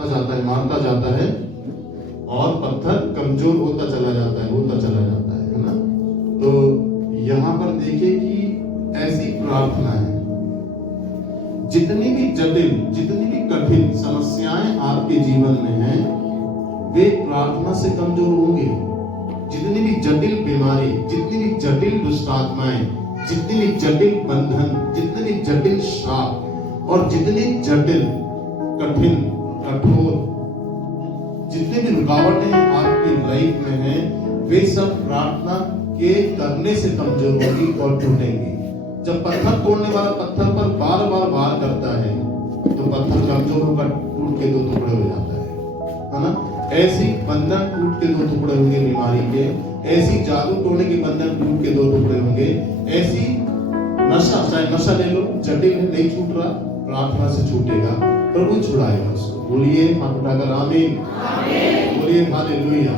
जाता है, मारता जाता है और पत्थर कमजोर होता चला जाता है ना। तो यहाँ पर देखिए कि ऐसी प्रार्थना है, जितनी भी जटिल, जितनी भी कठिन समस्याएं आपके जीवन में हैं, वे प्रार्थना से कमजोर होंगे। जितनी भी जटिल बीमारी, जितनी भी जटिल दुष्ट आत्माएं, जितनी भी जटिल बंधन, जितने भी जटिल श्राप और जितनी जटिल, कठिन, कठोर, जितनी भी रुकावटें आपकी लाइफ में हैं, वे सब प्रार्थना के करने से कमजोर होंगी और टूटेंगी। जब पत्थर तोड़ने वाला पत्थर पर बार बार वार करता है तो पत्थर कमजोर होकर टूट के दो टुकड़े हो जाता है ना। ऐसी बंधन टूट के दो टुकड़े होंगे बीमारी के, ऐसी जादू टोने के बंधन टूट के दो टुकड़े होंगे, ऐसी नशा, चाहे नशा ले लो, जटिल है, नहीं छूट रहा, प्रार्थना से छूटेगा, प्रभु छुड़ाएगा उसको। बोलिए हाथ उठाकर आमीन, बोलिए हालेलुया।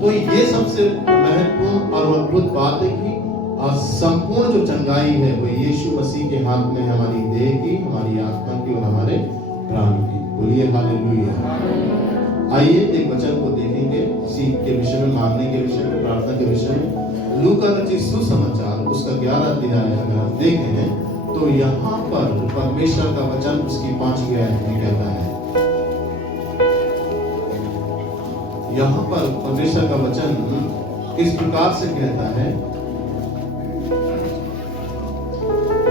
तो ये सबसे महत्वपूर्ण और अद्भुत बात है कि संपूर्ण जो चंगाई है वो यीशु मसीह के हाथ में, हमारी देह की, हमारी आत्मा की और हमारे प्राण की। बोलिए हालेलुया। आइए एक वचन को देखेंगे, सीख के विषय में, मांगने के विषय में, प्रार्थना के विषय में। लूका रचित सुसमाचार उसका 11 अध्याय अगर हम देखें तो यहाँ पर परमेश्वर का वचन उसकी 5वीं आयत में कहता है। यहाँ पर परमेश्वर का वचन इस प्रकार से कहता है,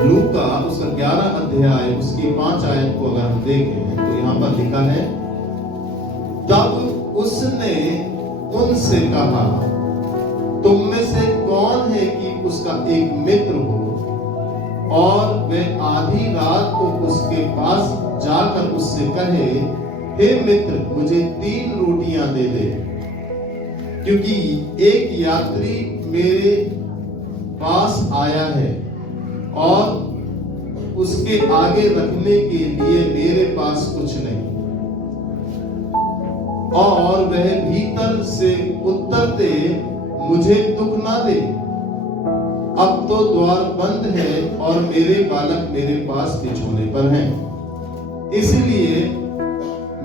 लूका उसका 11 अध्याय उसकी 5 आयत को अगर हम देखें तो यहाँ पर लिखा है, तब उसने उनसे कहा, तुम में से कौन है कि उसका एक मित्र हो और वह आधी रात को उसके पास जाकर उससे कहे, हे मित्र, मुझे 3 रोटियां दे दे, क्योंकि एक यात्री मेरे पास आया है और उसके आगे रखने के लिए मेरे पास कुछ नहीं, और वह भीतर से उत्तरते मुझे दुख ना दे, अब तो द्वार बंद है और मेरे बालक मेरे पास बिछोने पर हैं, इसलिए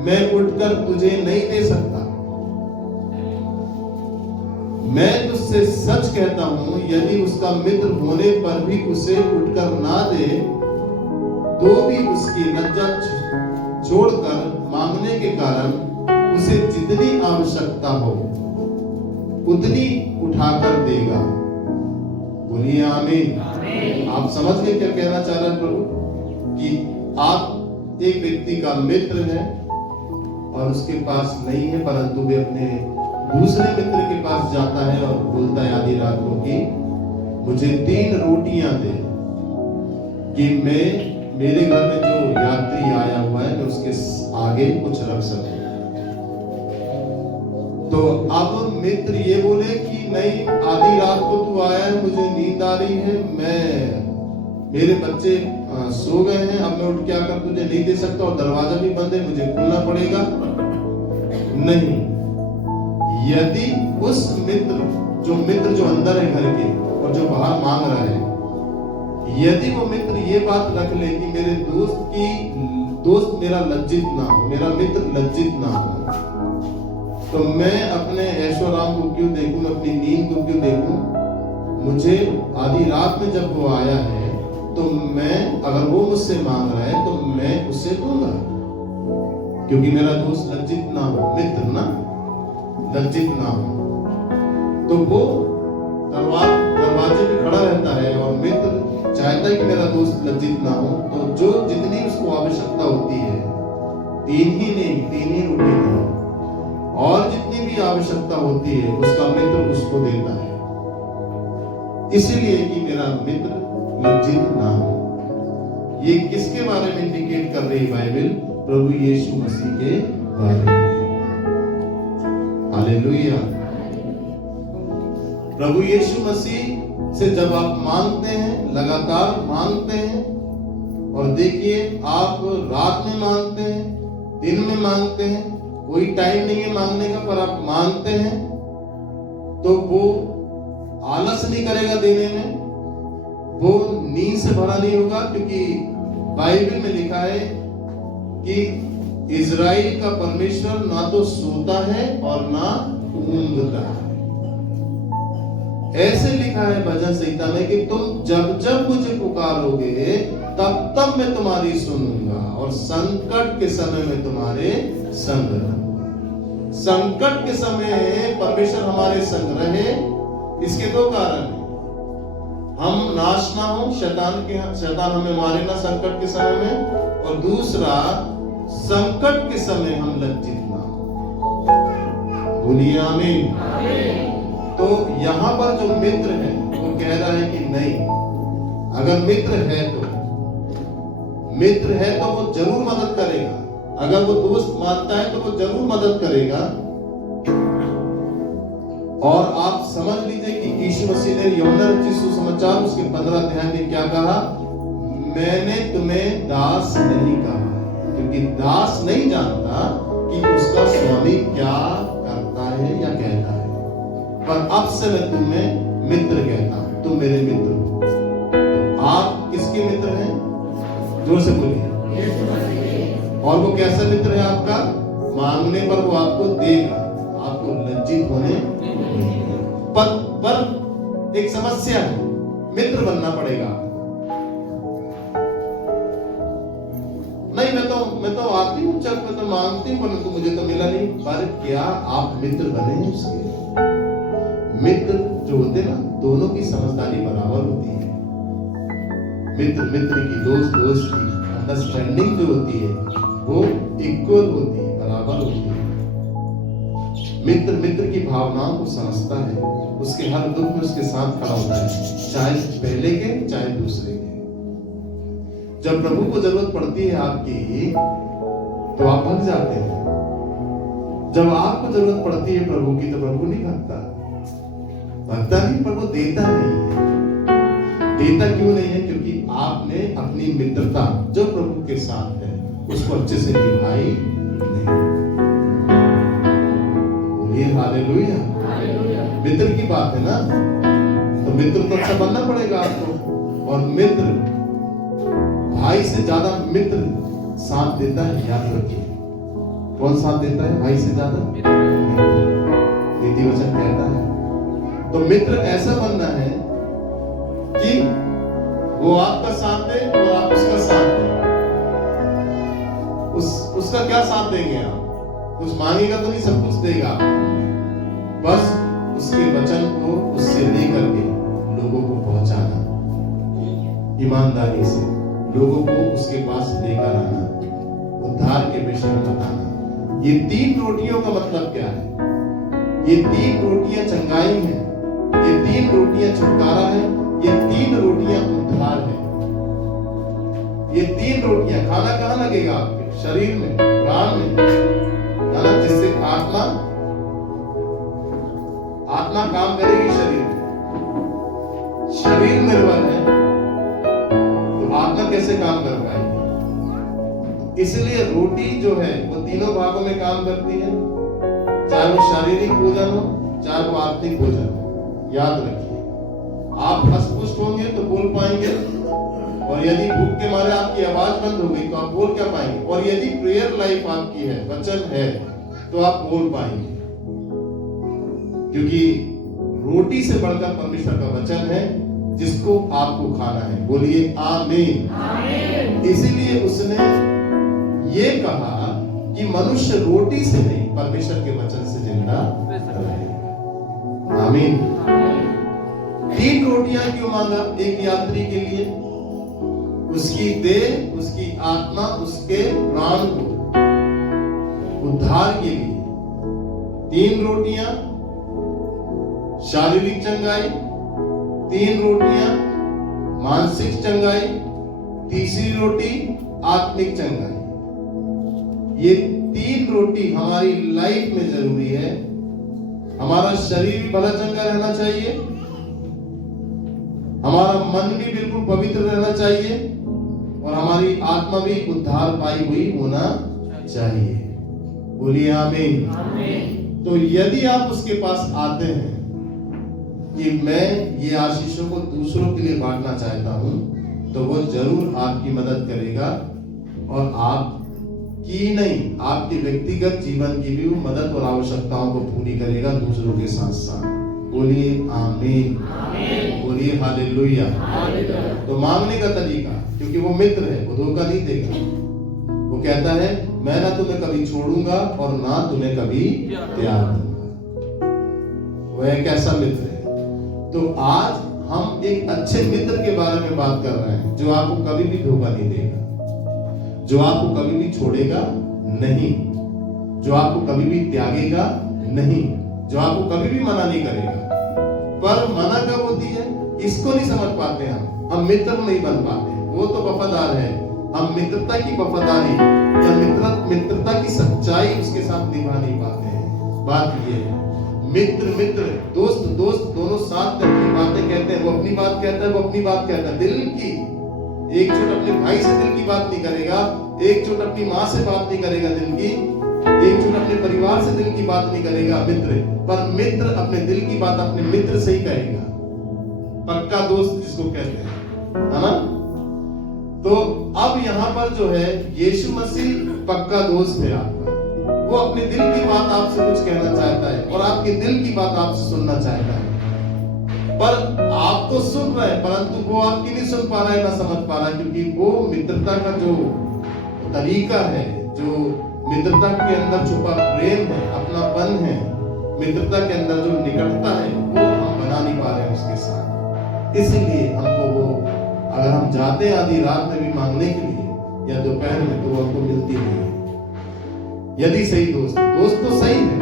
मैं उठकर तुझे नहीं दे सकता। मैं तुझसे सच कहता हूं, यदि उसका मित्र होने पर भी उसे उठकर ना दे, तो भी उसकी लज्जा छोड़कर मांगने के कारण उसे जितनी आवश्यकता हो उतनी उठाकर देगा। बोलिए आमीन। आप समझ गए क्या कहना चाह रहा है प्रभु? कि आप एक व्यक्ति का मित्र है और उसके पास नहीं है, परंतु वे अपने दूसरे मित्र के पास जाता है और बोलता है आधी रात को कि मुझे 3 रोटियां दे, कि मैं, मेरे घर में जो यात्री आया हुआ है, मैं उसके आगे कुछ रख सकूं। तो अब मित्र ये बोले कि नहीं, आधी रात को तू आया है, मुझे नींद आ रही है, मेरे बच्चे सो गए हैं, अब मैं उठ के आकर तुझे नहीं दे सकता और दरवाजा भी बंद है, मुझे खोलना पड़ेगा। नहीं, यदि उस मित्र जो अंदर है घर के और जो बाहर मांग रहा है, यदि वो मित्र ये बात रख ले कि मेरे दोस्त मेरा लज्जित ना हो, मेरा मित्र लज्जित ना हो, तो मैं अपने ऐशोआराम को क्यों देखूं, अपनी नींद को क्यों देखूं? मुझे आधी रात में जब वो आया है तो मैं, अगर वो मुझसे मांग रहा है तो मैं उसे दूंगा, क्योंकि मेरा दोस्त लज्जित ना हो, मित्र ना लज्जित ना हो। तो वो दरवाजे पे खड़ा रहता है और मित्र चाहता है कि मेरा दोस्त लज्जित ना हो, तो जो जितनी उसको आवश्यकता होती है, 3 ही रोटी नहीं, और जितनी भी आवश्यकता होती है उसका मित्र उसको देता है, इसलिए कि मेरा मित्र लज्जित ना हो। ये किसके बारे में इंडिकेट कर रही है बाइबल? प्रभु यीशु मसीह के बारे में। हालेलुया। प्रभु यीशु मसीह से जब आप मांगते हैं, लगातार मांगते हैं, और देखिए आप रात में मांगते हैं, दिन में मांगते हैं, कोई टाइम नहीं है मांगने का, पर आप मांगते हैं, तो वो आलस नहीं करेगा देने में, वो नींद से भरा नहीं होगा, क्योंकि बाइबल में लिखा है कि इजराइल का परमेश्वर ना तो सोता है और ना ऊंघता है। ऐसे लिखा है भजन संहिता में कि तुम जब जब मुझे पुकारोगे तब तब मैं तुम्हारी सुनूंगा और संकट के समय में तुम्हारे संग रहूंगा। संकट के समय परमेश्वर हमारे संग रहे, इसके दो कारण हैं। हम नाश ना हो, शैतान हमें मारे ना संकट के समय में, और दूसरा संकट के समय हम लज्जित ना हो। बोलिए आमीन। तो यहाँ पर जो मित्र है वो कह रहा है कि नहीं, अगर मित्र है तो वो जरूर मदद करेगा। अगर वो दोस्त मानता है तो वो जरूर मदद करेगा। और आप समझ लीजिए कि यीशु मसीह ने यूहन्ना रचित सुसमाचार उसके 15 अध्याय में क्या कहा, मैंने तुम्हें दास नहीं कहा, क्योंकि दास नहीं जानता कि उसका स्वामी क्या करता है या कहता है, पर अब से मैं तुम्हें मित्र कहता हूं, तुम मेरे मित्र हो। तो आप किसके मित्र हैं? जोर से बोलिए। और वो कैसा मित्र है आपका? मांगने पर वो आपको देगा, आपको लज्जित होने पर एक समस्या है, मित्र बनना पड़ेगा। नहीं, मैं तो आती हूँ चल, मैं तो मांगती हूँ, परंतु मुझे तो मिला नहीं। पर क्या आप मित्र बने उसके? मित्र जो होते ना, दोनों की समझदारी बराबर होती है। मित्र की, दोस्त की अंडरस्टैंडिंग जो होती है वो इक्वल होती है, बराबर होती है। मित्र की भावनाओं को समझता है, उसके हर दुख में उसके साथ खड़ा होता है, चाहे पहले के चाहे दूसरे के। जब प्रभु को जरूरत पड़ती है आपकी तो आप भाग जाते हैं। जब आपको जरूरत पड़ती है प्रभु की तो प्रभु नहीं भागता नहीं, पर वो देता नहीं है। देता क्यों नहीं है? क्योंकि आपने अपनी मित्रता जो प्रभु के साथ है उसको अच्छे से निभाई नहीं। बोलिए हालेलुया। मित्र की बात है ना, तो मित्र तो अच्छा बनना पड़ेगा आपको। और मित्र, भाई से ज्यादा मित्र साथ देता है, याद रखिए। कौन साथ देता है भाई से ज्यादा? नीति वचन कहता है। तो मित्र ऐसा बनना है कि वो आपका साथ दे और आप उसका साथ दें। उसका क्या साथ देंगे आप? कुछ मांगेगा तो नहीं, सब कुछ देगा। बस उसके वचन को उससे लेकर के लोगों को पहुंचाना, ईमानदारी से लोगों को उसके पास लेकर आना, उद्धार के विषय में बताना। ये 3 रोटियों का मतलब क्या है? ये 3 रोटियां चंगाई है, ये 3 रोटियां छुटकारा है, ये 3 रोटियां उद्धार है। ये 3 रोटियां, खाना कहाँ लगेगा? आपके शरीर में, प्राण में, खाना जिससे आत्मा काम करेगी। शरीर निर्बल है तो आत्मा कैसे काम कर पाएगी? इसलिए रोटी जो है वो तीनों भागों में काम करती है, चाहे वो शारीरिक भोजन हो चाहे वो आत्मिक भोजन हो। याद रखिए, आप अस्पुष्ट होंगे तो बोल पाएंगे, और यदि भूख के मारे आपकी आवाज बंद हो गई तो आप बोल क्या पाएंगे? और यदि प्रेयर लाइफ आपकी है, वचन है, तो आप बोल पाएंगे। क्योंकि रोटी से बढ़कर परमेश्वर का वचन है जिसको आपको खाना है। बोलिए आमीन। इसीलिए उसने ये कहा कि मनुष्य रोटी से नहीं परमेश्वर के वचन से जिंदा रहेगा। आमीन। 3 रोटियां क्यों मांगा एक यात्री के लिए? उसकी देह, उसकी आत्मा, उसके प्राण को उद्धार के लिए। 3 रोटियां शारीरिक चंगाई, 3 रोटियां मानसिक चंगाई, तीसरी रोटी आत्मिक चंगाई। ये 3 रोटी हमारी लाइफ में जरूरी है। हमारा शरीर भी भला चंगा रहना चाहिए, हमारा मन भी बिल्कुल पवित्र रहना चाहिए, और हमारी आत्मा भी उद्धार पाई हुई होना चाहिए। बोलिए आमीन। तो यदि आप उसके पास आते हैं कि मैं ये आशीषों को दूसरों के लिए बांटना चाहता हूं, तो वो जरूर आपकी मदद करेगा और आप की नहीं, आपके व्यक्तिगत जीवन की भी वो मदद और आवश्यकताओं को पूरी करेगा दूसरों के साथ साथ। बोलिए आमीन, बोलिए हालेलुया। तो मांगने का तरीका, क्योंकि वो मित्र है, वो धोखा नहीं देगा। वो कहता है मैं ना तुम्हें कभी छोड़ूंगा और ना तुम्हें कभी त्याग दूंगा। वो एक ऐसा मित्र है। तो आज हम एक अच्छे मित्र के बारे में बात कर रहे हैं, जो आपको कभी भी धोखा नहीं देगा, जो आपको कभी भी छोड़ेगा नहीं, जो आपको कभी भी त्यागेगा नहीं, जो आपको कभी भी मना नहीं करेगा। पर मना कब होती है, इसको नहीं समझ पाते हम मित्र नहीं बन पाते। वो तो वफादार है, हम मित्रता की वफादारी या मित्रता की सच्चाई उसके साथ निभा नहीं पाते हैं। बात ये है, मित्र दोस्त दोनों साथ अपनी बातें कहते हैं, वो अपनी बात कहता है, वो अपनी बात कहता है, दिल की एक चोट अपने भाई से दिल की बात नहीं करेगा, एक चोट अपनी माँ से बात नहीं करेगा दिल की, एक चोट अपने परिवार से दिल की बात नहीं करेगा मित्र। पर मित्र अपने दिल की बात अपने मित्र से ही कहेगा, पक्का दोस्त जिसको कहते हैं, है ना। तो अब यहाँ पर जो है यीशु मसीह पक्का दोस्त है आपका। वो अपने दिल की बात आपसे कुछ कहना चाहता है और आपके दिल की बात आपसे सुनना चाहता है। पर आप तो सुन रहे हैं, परंतु वो आपकी नहीं सुन पा रहा है, ना समझ पा रहा है, क्योंकि वो मित्रता का जो तरीका है, जो मित्रता के अंदर छुपा प्रेम है, अपनापन है, मित्रता के अंदर जो निकटता है, वो हम बना नहीं पा रहे हैं उसके साथ। इसीलिए हमको वो, अगर हम जाते हैं आधी रात में भी मांगने के लिए या दोपहर में, तो वो हमको मिलती नहीं है। यदि सही दोस्त तो सही है,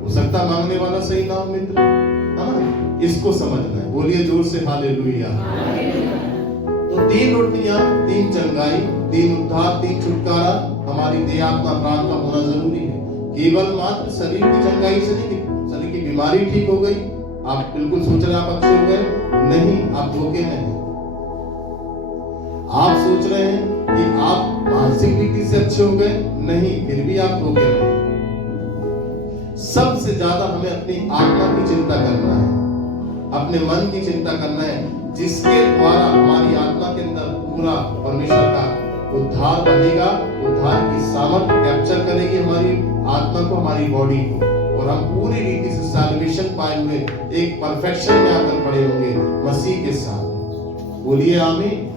हो सकता मांगने वाला सही ना हो मित्र, है ना। इसको समझना है। बोलिए जोर से हालेलुया। तो 3 रोटियां, 3 चंगाई, 3 उद्धार, 3 छुटकारा हमारी देह आत्मा प्राण का होना जरूरी है। केवल मात्र शरीर की चंगाई से नहीं, शरीर की बीमारी ठीक हो गई, आप बिल्कुल सोच रहे आप अच्छे हो गए, नहीं, आप धोखे में हैं। आप सोच रहे हैं कि आप मानसिक रीति से अच्छे हो गए, नहीं, फिर भी आप धोखे में हैं। सबसे ज्यादा हमें अपनी आत्मा की चिंता करना है, अपने मन की चिंता करना है, जिसके द्वारा हमारी आत्मा के अंदर पूरा परमेश्वर का उद्धार बनेगा। उद्धार की सामर्थ्य कैप्चर करेगी हमारी आत्मा को, हमारी बॉडी को, और हम पूरी रीति से सैल्वेशन पाए हुए एक परफेक्शन में आकर खड़े होंगे मसीह के साथ। बोलिए आमीन।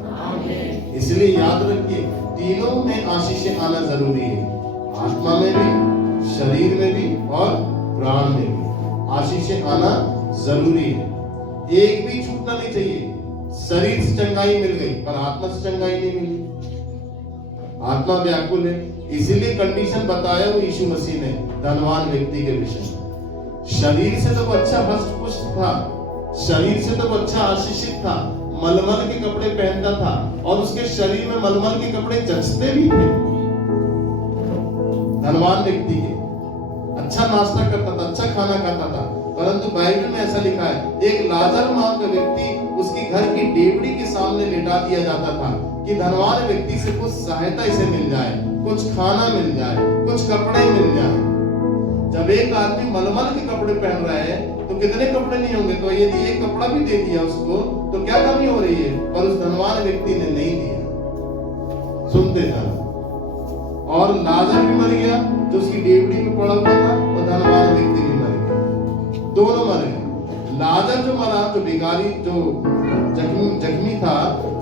इसलिए याद रखिए, तीनों में आशीषें आना जरूरी है, आत्मा में भी, शरीर में भी और प्राण में भी आशीषें आना जरूरी है। एक भी छूटना नहीं चाहिए। शरीर से चंगाई मिल गई पर आत्मा से चंगाई नहीं मिली, आत्मा व्याकुल है। इसीलिए कंडीशन बताया वो यीशु मसीह ने धनवान व्यक्ति के विषय में। शरीर से तो वो अच्छा हष्ट पुष्ट था, शरीर से तो वो अच्छा आशीषित था, मलमल के कपड़े पहनता था और उसके शरीर में मलमल के कपड़े जचते भी थे। धनवान व्यक्ति के अच्छा नाश्ता करता था, अच्छा खाना खाता था, परंतु बाइबल में ऐसा लिखा है, एक लाजर नाम का व्यक्ति उसकी घर की डेवड़ी के सामने लेटा दिया जाता था कि धनवान व्यक्ति से कुछ सहायता इसे मिल जाए, कुछ खाना मिल जाए, कुछ कपड़े मिल जाए। जब एक आदमी मलमल के कपड़े पहन रहा है तो कितने कपड़े नहीं होंगे, तो यदि एक कपड़ा भी दे दिया उसको तो क्या कमी हो रही है, पर उस धनवान व्यक्ति ने नहीं दिया। सुनते जाना। और लाजर भी मर गया जो उसकी डेवड़ी में पड़ा हुआ था, और धनवान व्यक्ति भी मर गया, दोनों मर गए। लाजर जो मरा, जो भिखारी, जो जख्मी था,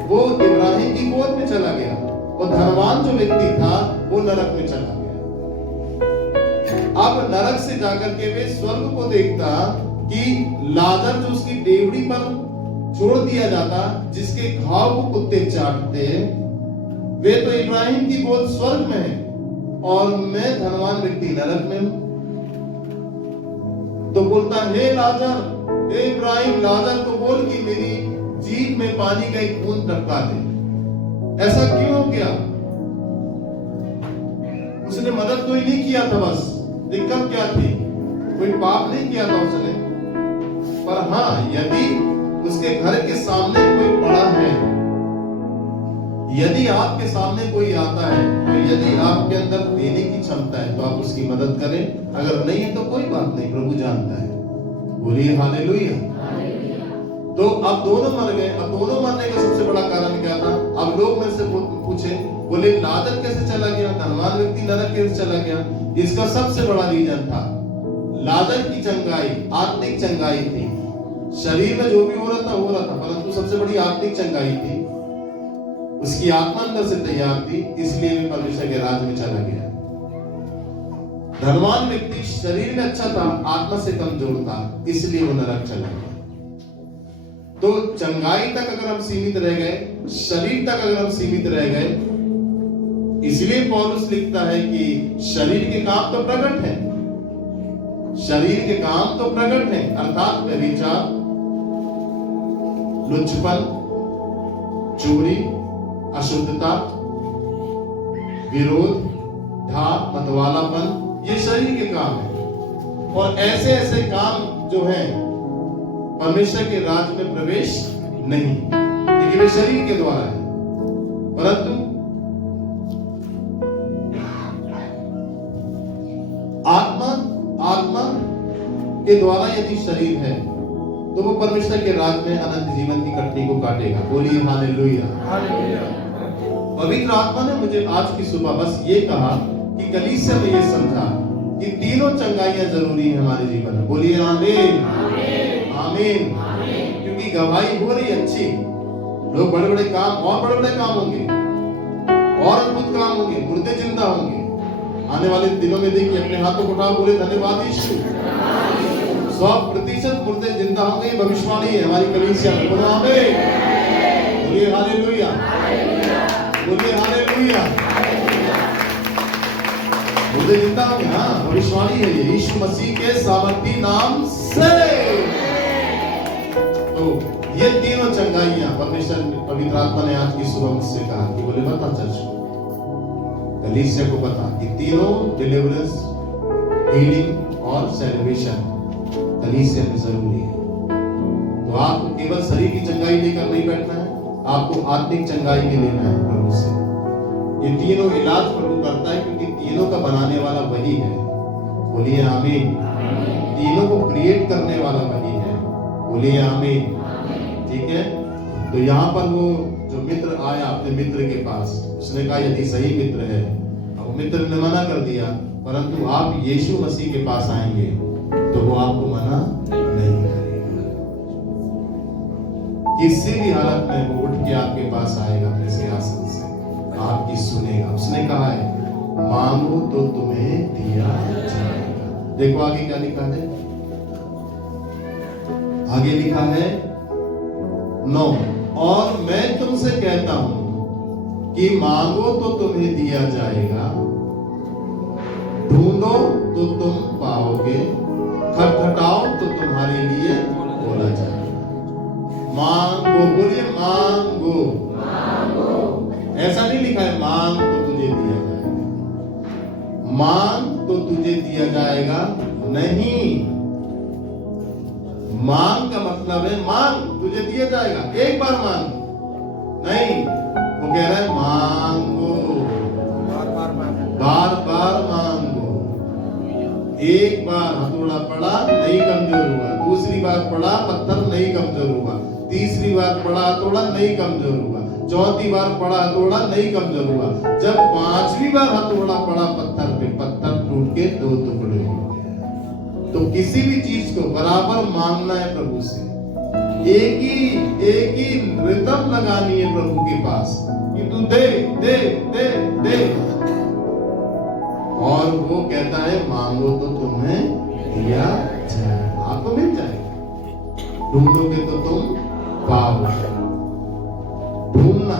वो इब्राहिम की गोद में चला गया, और धनवान जो व्यक्ति था वो नरक में चला गया। अब नरक से जाकर के वे स्वर्ग को देखता कि लाजर जो उसकी डेवड़ी पर छोड़ दिया जाता, जिसके घाव को कुत्ते चाटते, वे तो इब्राहिम की गोद स्वर्ग में है और मैं धनवान व्यक्ति नरक में हूं। तो बोलता, हे लाजर, हे इब्राहिम, लाजर को बोल कि मेरी जीभ में पानी का एक बूंद टपका दे। ऐसा क्यों हो गया? उसने मदद कोई नहीं किया था, बस दिक्कत क्या थी, कोई पाप नहीं किया था उसने। पर हाँ, यदि उसके घर के सामने कोई बड़ा है, यदि आपके सामने कोई आता है, तो यदि आपके अंदर देने की क्षमता है तो आप उसकी मदद करें, अगर नहीं है तो कोई बात नहीं, प्रभु जानता है। बोलिए हालेलुया। तो अब दोनों मर गए। अब दोनों मरने का सबसे बड़ा कारण क्या था? अब लोग मेरे से पूछे, बोले लाजर कैसे चला गया, धनवान व्यक्ति नरक कैसे चला गया? इसका सबसे बड़ा रीजन था लाजर की चंगाई, आत्मिक चंगाई थी। शरीर में जो भी हो रहा था, परंतु सबसे बड़ी आत्मिक चंगाई थी। उसकी आत्मा अंदर से तैयार थी, इसलिए भी परमेश्वर के राज्य में चला गया। धनवान व्यक्ति शरीर में अच्छा था, आत्मा से कमजोर था, इसलिए वो नरक चला गया। तो चंगाई तक अगर हम सीमित रह गए, शरीर तक अगर हम सीमित रह गए, इसलिए पौलुस लिखता है कि शरीर के काम तो प्रकट है, शरीर के काम तो प्रकट है, अर्थात व्यभिचार, लुच्चपन, चोरी, अशुद्धता, विरोध, ढाक, मतवालापन, ये शरीर के काम है। और ऐसे ऐसे काम जो है परमेश्वर के राज्य में प्रवेश नहीं, क्योंकि वे शरीर के द्वारा है। परंतु आत्मा के द्वारा यदि शरीर है तो वो परमेश्वर के राज्य में अनंत जीवन की कटनी को काटेगा। बोलिए हालेलुया। पवित्र आत्मा ने मुझे आज की सुबह बस ये कहा कि कलीसिया में ये समझा कि तीनों चंगाइयां जरूरी है हमारे जीवन में। बोलिए आमीन, आमीन। क्योंकि गवाही हो रही अच्छी, लोग बड़े बड़े काम और बड़े बड़े काम होंगे और अद्भुत काम होंगे, मुर्दे जिंदा होंगे। आने वाले दिनों में देखिए, अपने हाथों को उठाओ, बोले धन्यवाद यीशु। 100% मुर्दे जिंदा होंगे, ये भविष्यवाणी है हमारी कलीसिया में। बोलो आमीन, बोलिए हालेलुया, बोलिए हालेलुया। मुर्दे जिंदा होंगे, हाँ, भविष्यवाणी है ये यीशु मसीह के सामर्थी नाम से। तो ये तीनों चंगाइयां परमेश्वर पवित्र आत्मा ने आज की सुबह मुझसे कहा कि बोले बता चर्च को, कलीसिया को बता कि तीनों डिलीवरेंस, हीलिंग और सेलिब्रेशन कलीसिया में जरूरी है। तो आपको केवल शरीर की चंगाई लेकर नहीं बैठना है, आपको आत्मिक चंगाई भी लेना है प्रभु से। ये तीनों इलाज प्रभु करता है, क्योंकि तीनों का बनाने वाला वही है। बोलिए आमीन। तीनों को क्रिएट करने वाला वही है। बोलिए आमीन। ठीक है। तो यहाँ पर वो जो मित्र आया अपने मित्र के पास, उसने कहा यदि सही मित्र है, अब मित्र ने मना कर दिया, परंतु आप यीशु मसीह के पास आएंगे तो वो आपको मना नहीं करेगा। किसी भी हालत में वो उठ के आपके पास आएगा अपने सिंहासन से, आपकी सुनेगा। उसने कहा है मांगो तो तुम्हें दिया जाएगा। देखो आगे क्या लिखा है, आगे लिखा है 9, और मैं तुमसे कहता हूं कि मांगो तो तुम्हें दिया जाएगा, ढूंढो तो तुम पाओगे, खटखटाओ तो तुम्हारे लिए खोला जाएगा। मांगो, बोलिए मांगो। ऐसा नहीं लिखा है मांग तो तुझे दिया जाएगा, मांग तो तुझे दिया जाएगा नहीं। मांग का मतलब है मांग तुझे दिया जाएगा, एक बार मांग नहीं। वो कह रहा है मांगो, बार बार मांगो। एक बार हथौड़ा पड़ा नहीं कमजोर हुआ, दूसरी बार पड़ा पत्थर नहीं कमजोर हुआ, तीसरी बार पड़ा हथौड़ा नहीं कमजोर हुआ, चौथी बार पड़ा हथौड़ा नहीं कमजोर हुआ, जब 5वीं बार हथौड़ा पड़ा पत्थर पे, पत्थर टूट के 2 टुकड़े हो गए। तो किसी भी चीज को बराबर मांगना है प्रभु से, एक ही रिदम लगानी है प्रभु के पास कि तू दे दे दे दे। और वो कहता है मांगो तो तुम्हें दिया जाएगा, आपको मिल जाएगा, ढूंढोगे तो तुम पाओगे। ढूंढना,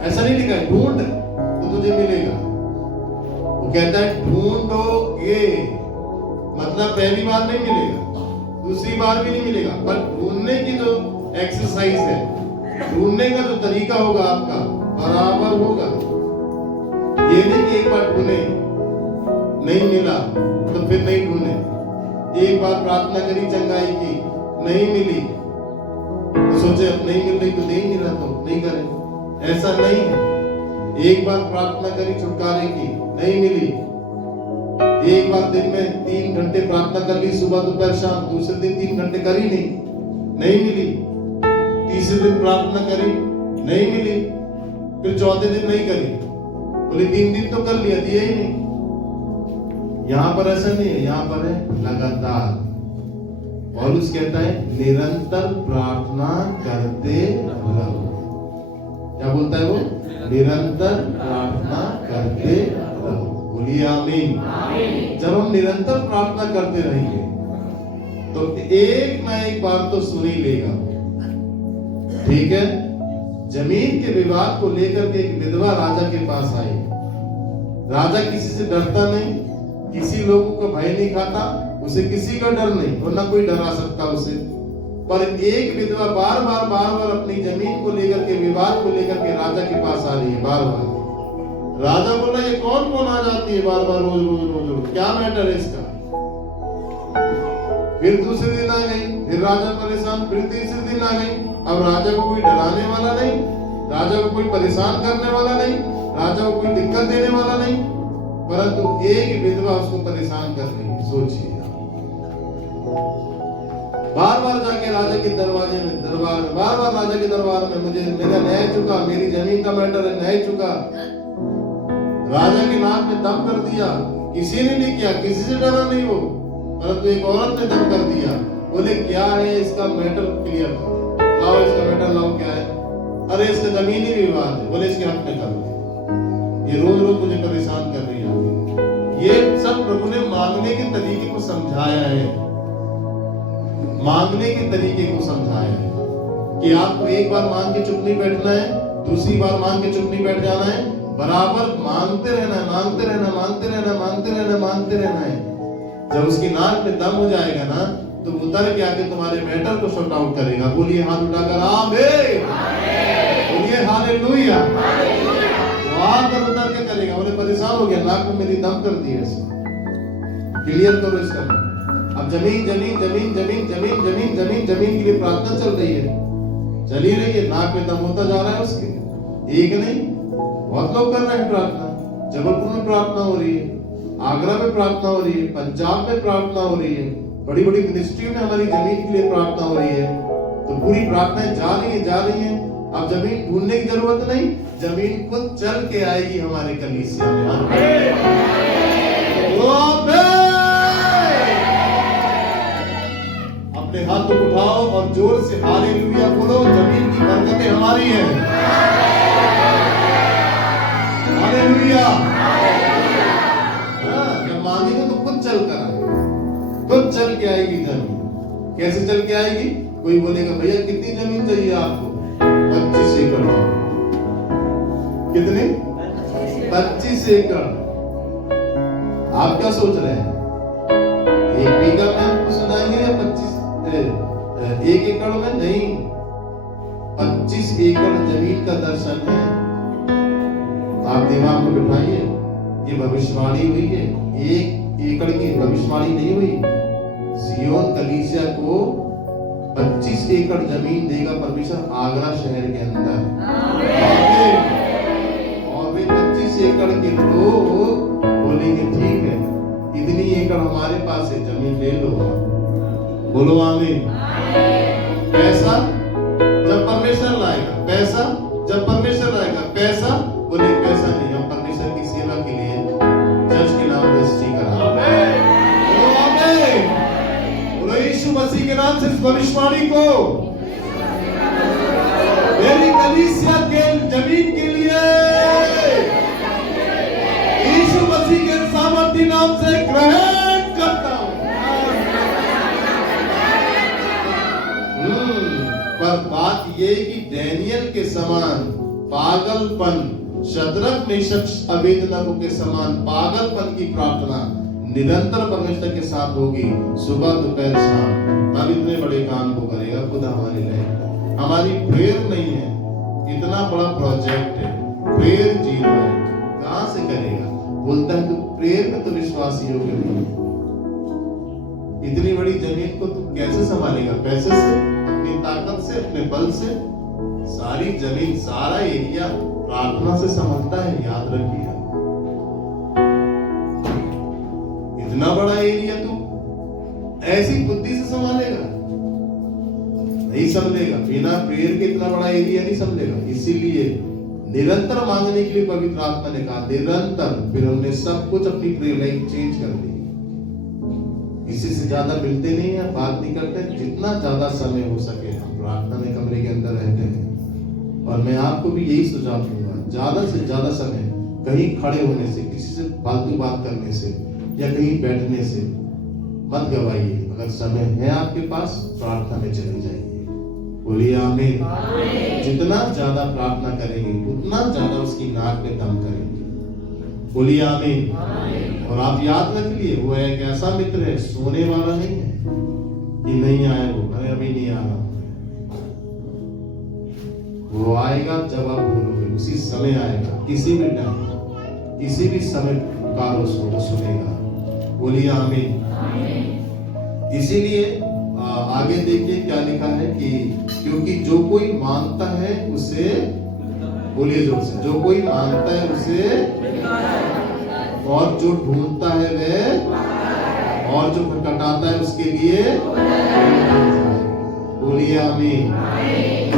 ऐसा नहीं लिखा है ढूंढ तो तुझे मिलेगा। वो कहता है ढूंढोगे, मतलब पहली बार नहीं मिलेगा, दूसरी बार भी नहीं मिलेगा, पर ढूंढने की जो एक्सरसाइज है, ढूंढने का जो तरीका होगा आपका बराबर होगा। ये नहीं कि एक बार ढूंढे नहीं मिला तो फिर नहीं ढूंढे, एक बार प्रार्थना करी चंगाई की नहीं मिली तो सोचे अब नहीं मिल रही तो दे ही नहीं रहा तो नहीं करें, ऐसा नहीं है। एक बार प्रार्थना करी छुटकारे की नहीं मिली, एक बार दिन में 3 घंटे प्रार्थना कर ली, सुबह दोपहर शाम, दूसरे दिन 3 घंटे करी नहीं मिली, तीसरे दिन प्रार्थना करी नहीं मिली, फिर चौथे दिन नहीं करी, बोले 3 दिन तो कर लिया, दिया ही नहीं। यहां पर ऐसा नहीं है, यहां पर है लगातार। पौलुस कहता है निरंतर प्रार्थना करते रहो। क्या बोलता है वो? निरंतर प्रार्थना करते रहो। बोलिए आमीन। जब हम निरंतर प्रार्थना करते रहेंगे तो एक ना एक बार तो सुन ही लेगा। ठीक है। जमीन के विवाद को लेकर के एक विधवा राजा के पास आई। राजा किसी से डरता नहीं, किसी लोगों का भय नहीं खाता, उसे किसी का डर नहीं और ना कोई डरा सकता उसे। पर एक विधवा बार बार अपनी जमीन को लेकर के, विवाद को लेकर के राजा के पास आ रही है बार बार। राजा बोला ये कौन कौन आ जाती है बार बार रोज, क्या मैटर है इसका? फिर दूसरे दिन आ गई, फिर राजा परेशान, फिर तीसरे दिन आ गई। अब राजा को कोई डराने वाला नहीं, राजा को कोई परेशान करने वाला नहीं, राजा को कोई दिक्कत देने वाला नहीं, परंतु एक विधवा उसको परेशान कर रही है। सोचिए, बार बार जाके राजा के दरवाजे में, दरबार में, बार बार राजा के दरबार में, मुझे मेरा न्याय चुका, मेरी जमीन का मैटर है, न्याय चुका। राजा के नाक में दम कर दिया, किसी ने नहीं किया, किसी से डरा नहीं वो, परंतु एक औरत ने दम कर दिया। बोले क्या है इसका मैटर क्लियर करो, लाओ इसका मैटर लाओ, क्या है? अरे इसका जमीनी विवाद है। बोले इसके हक में करो, ये रोज रोज मुझे परेशान कर रही है। ये सब प्रभु ने मांगने के तरीके को समझाया है, मांगने के तरीके को समझाया है कि आपको एक बार मांग के चुप नहीं बैठना है, दूसरी बार मांग के चुप नहीं बैठ जाना है, बराबर मांगते रहना है, मांगते रहना, मांगते रहना, मांगते रहना, मांगते रहना है। जब उसकी नाक में दम हो जाएगा ना, तो उतर के आके तुम्हारे मैटर को सॉर्ट आउट करेगा। बोलिए हाथ उठाकर आमीन, बोलिए हालेलुया। वहां पर उतर के करेगा। बोले परेशान हो गया, नाक में मेरी दम कर दी है, क्लियर करो इसका। अब जमीन जमीन जमीन जमीन जमीन जमीन जमीन जमीन के लिए प्रार्थना चल रही है, चली रही है, नाक में दम होता जा रहा है उसके। एक नहीं, बहुत लोग कर रहे हैं प्रार्थना। जबलपुर में प्रार्थना हो रही है, आगरा में प्रार्थना हो रही है, पंजाब में प्रार्थना हो रही है, बड़ी बड़ी मिनिस्ट्री में हमारी जमीन के लिए प्रार्थना हो रही है। तो पूरी प्रार्थनाएं जा रही है, जा रही है। अब जमीन ढूंढने की जरूरत नहीं, जमीन खुद चल के आएगी हमारे कलीसिया में। अपने हाथ को उठाओ और जोर से हालेलुया बोलो। जमीन की बरकतें हमारी हैं। हालेलुया। जब मांगेंगे तो खुद चल कर आएगी, खुद चल के आएगी जमीन। कैसे चल के आएगी? कोई बोलेगा भैया कितनी जमीन चाहिए आपको? 25 एकड़। कितने? 25 एकड़। आप क्या सोच रहे हैं? 1 बीघा में आपको सुनाएंगे या 1 एकड़ में? नहीं, 25 एकड़ जमीन का दर्शन है। आप दिमाग में बिठाइए, ये भविष्यवाणी हुई है। 1 एकड़ की भविष्यवाणी नहीं हुई। सियोन कलीसिया को 25 एकड़ जमीन देगा परमेश्वर आगरा शहर के अंदर। और वे 25 एकड़ के लोग बोलेंगे ठीक है, इतनी एकड़ हमारे पास है, जमीन ले लो। बोलो आमीन। पैसा जब परमेश्वर लाएगा, पैसा जब परमेश्वर लाएगा, पैसा बोले पैसा नहीं, हम परमेश्वर की सेवा के लिए चर्च के नाम रजिस्ट्री करा। बोलो यीशु मसीह के नाम से इस भविष्यवाणी को मेरी कलीसिया के जमीन के लिए यीशु मसीह के सामर्थ्य नाम से ग्रहण करता हूं। पर बात ये कि डैनियल के समान पागलपन, शद्रक मेशक अबेदनगो के समान पागलपन की प्रार्थना निरंतर परमेश्वर के साथ होगी, सुबह दोपहर शाम, तब इतने बड़े काम को करेगा खुदा हमारे लिए। हमारी प्रेयर नहीं है, इतना बड़ा प्रोजेक्ट है, प्रेयर जीरो है, कहां से करेगा? बोलता है तो प्रेयर में तो विश्वासी हो गए। इतनी बड़ी जमीन को तू कैसे संभालेगा? पैसे से, अपनी ताकत से, अपने बल से? सारी जमीन, सारा एरिया प्रार्थना से संभलता है, याद रखिए। इतना बड़ा एरिया तू ऐसी बुद्धि से संभालेगा? नहीं संभलेगा। बिना प्रेयर के इतना बड़ा एरिया नहीं संभलेगा। इसीलिए निरंतर मांगने के लिए पवित्र आत्मा ने कहा, निरंतर। फिर हमने सब कुछ अपनी प्रेयर लाइफ चेंज कर दी। किसी से ज्यादा मिलते नहीं है, बात नहीं करते। जितना ज्यादा समय हो सके हम प्रार्थना में कमरे के अंदर रहते हैं। और मैं आपको भी यही सुझाव दूंगा, ज्यादा से ज्यादा समय कहीं खड़े होने से, किसी से फालतू बात करने से या कहीं बैठने से मत गवाइए। अगर समय है आपके पास, प्रार्थना में चले जाइए। बोलिए आमीन। जितना ज्यादा प्रार्थना करेंगे उतना ज्यादा उसकी नाक में दम करेंगे। बोलिए आमीन। और आप याद रख लिए, वो एक ऐसा मित्र है, सोने वाला नहीं है कि नहीं आए वो, अरे अभी नहीं आ रहा। वो आएगा जब आप बोलोगे, उसी समय आएगा। किसी भी टाइम, किसी भी समय पुकारो उसको, वो सुनेगा। बोलिए आमीन। इसीलिए आगे देखिए क्या लिखा है कि क्योंकि जो कोई मांगता है उसे, बोलिए जोर से, जो कोई मांगता है उसे, और जो ढूंढता है वह, और जो खटखटाता है उसके लिए। बोलिए आमीन।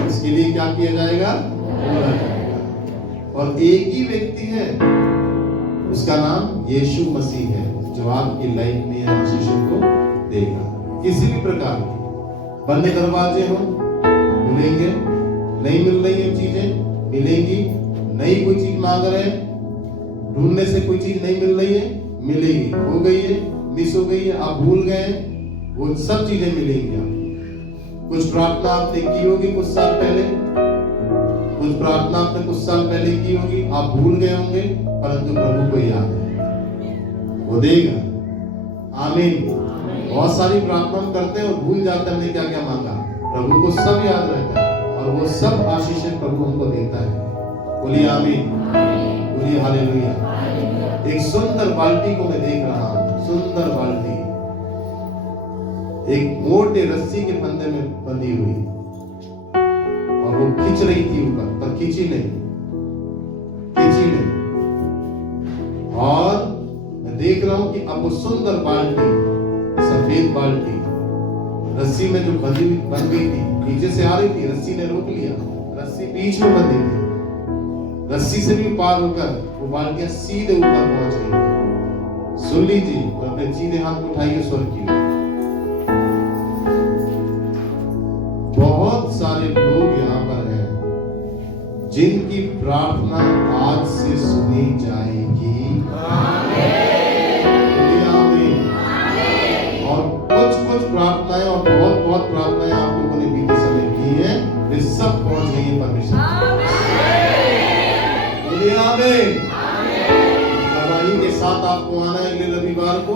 इसके लिए क्या किया जाएगा? बोला जाएगा। और एक ही व्यक्ति है, उसका नाम यीशु मसीह है, जो आपकी लाइफ में आशीषों को देगा। किसी भी प्रकार की बंद दरवाजे हो, मिलेंगे। नहीं मिल रही है चीजें, मिलेंगी। नई कोई चीज मांग रहे हैं, ढूंढने से कोई चीज नहीं मिल रही है, मिलेगी। हो गई है, मिस हो गई है, आप भूल गए, वो सब चीजें मिलेंगी। आप कुछ प्रार्थना आपने की होगी कुछ साल पहले, कुछ प्रार्थना आपने कुछ साल पहले की होगी, आप भूल गए होंगे, परंतु प्रभु को याद है, वो देगा। आमीन। बहुत सारी प्रार्थना हम करते हैं और भूल जाते हैं हमने क्या क्या मांगा। प्रभु को सब याद रहता है और वो सब आशीषें प्रभु हमको देता है। बोलिए आमीन। बोलिए हालेलुया। एक सुंदर बाल्टी को मैं देख रहा हूं, सुंदर बाल्टी, एक मोटे रस्सी के फंदे में बंधी हुई, और वो खींच रही थी ऊपर, पर खींची नहीं। और मैं देख रहा हूं कि अब वो सुंदर बाल्टी, सफेद बाल्टी, रस्सी में जो बन गई थी, नीचे से आ रही थी, रस्सी ने रोक लिया, रस्सी बीच में बंधी थी, रस्सी से भी पार होकर वो बाल्टियां सीधे ऊपर पहुंच गई। सुन लीजिए और अपने सीधे हाथ को उठाइए स्वर्ग की ओर। बहुत सारे लोग यहाँ पर हैं जिनकी प्रार्थना आज से सुनी जाएगी। और कुछ प्रार्थनाएं और बहुत प्रार्थनाएं आप लोगों ने बीते समय की है, वे सब पहुंच गई है परमेश्वर। बोलिए आमीन। गवाही के साथ आपको आना है अगले रविवार को,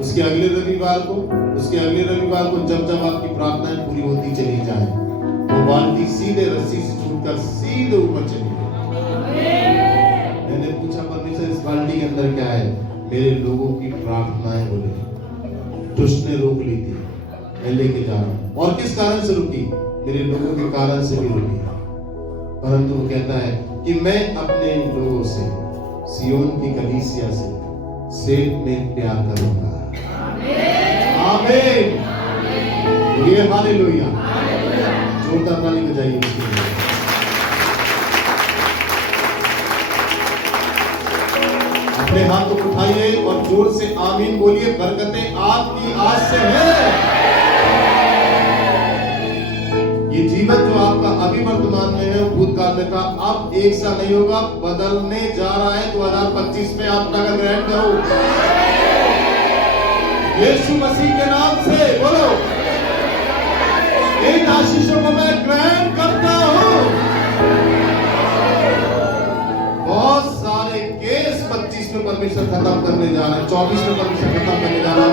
उसके अगले रविवार को, उसके अगले रविवार को, जब जब आपकी प्रार्थनाएं पूरी होती चली जाए, वो बाल्टी सीधे रस्सी से छूटकर सीधे ऊपर चली गई। मैंने पूछा परमेश्वर इस बाल्टी के अंदर क्या है? मेरे लोगों की प्रार्थनाएं बोले दुष्ट ने रोक ली थी, मैं लेके जा रहा हूं। और किस कारण से रुकी? मेरे लोगों के कारण से भी रुकी। परंतु वो कहता है कि मैं अपने लोगों से, सियोन की कलीसिया से सेठ में प्यार करूंगा। आमीन। बोलिए हालेलुया। जोरदार ताली बजाइए उसके लिए। अपने हाथ को उठाइए और जोर से आमीन बोलिए। बरकतें आपकी आज से है। ये जीवन जो आपका अभी वर्तमान में है, भूतकाल में था, अब एक सा नहीं होगा, बदलने जा रहा है। 2025 में आप नगर ग्रहण करो यीशु मसीह के नाम से। बोलो, इन आशीषों को मैं ग्रहण करता हूं। बहुत सारे केस 25 में परमेश्वर खत्म करने जा रहा है, 24 में परमेश्वर खत्म करने जा रहा है।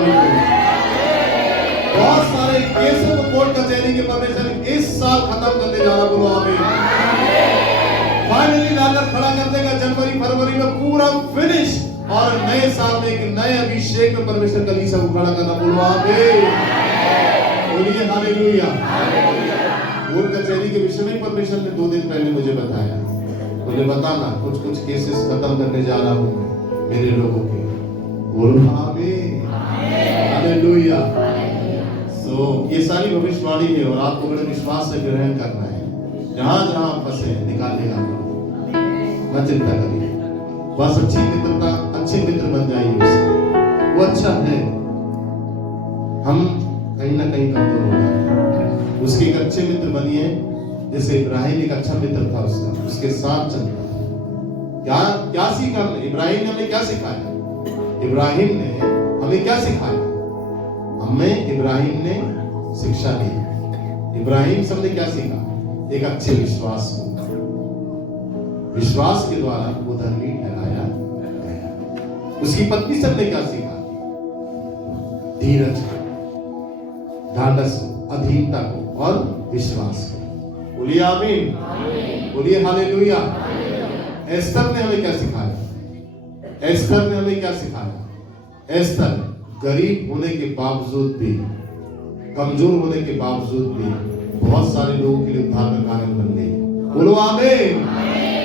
बहुत सारे केसों को कोर्ट कचहरी के परमेश्वर इस साल खत्म करने जा रहा। बोलो आमीन। फाइनली लाकर खड़ा कर देगा जनवरी फरवरी में, पूरा फिनिश। और नए साल में एक नए अभिषेक में परमेश्वर कलीसिया को खड़ा करना। बोलो आमीन। बोलिए हालेलुया। कोर्ट कचहरी के विषय में परमेश्वर ने 2 दिन पहले मुझे बताया, बोले बताना कुछ केसेस खत्म करने जा रहा हूं मेरे लोगों के। बोलो आमीन। हालेलुया। तो ये सारी भविष्यवाणी है और आपको बड़े विश्वास से ग्रहण करना है। जहां जहां फंसे निकालेगा प्रभु। मत चिंता करिए, बस अच्छे मित्र बन जाइए उसके, वो अच्छा है। हम कहीं ना कहीं कमजोर हो जाते हैं, उसके एक अच्छे मित्र बनिए। जैसे इब्राहिम एक अच्छा मित्र था उसका, उसके साथ चलता। क्या सीखा हमने? इब्राहिम ने हमें क्या सिखाया? इब्राहिम ने हमें क्या सिखाया? हमें इब्राहिम ने शिक्षा दी। इब्राहिम से हमने क्या सीखा? एक अच्छे विश्वास को, विश्वास के द्वारा वो धर्मी ठहराया गया। उसकी पत्नी से हमने क्या सीखा? धीरज को, ढाढ़स को, अधीनता को और विश्वास को। बोलिए आमीन, बोलिए हालेलुया। एस्तर ने हमें क्या सिखाया? एस्तर ने हमें क्या सिखाया? एस्तर गरीब होने के बावजूद भी, कमजोर होने के बावजूद भी बहुत सारे लोगों के लिए उद्धार का कारण बन गई। बोलो आमीन,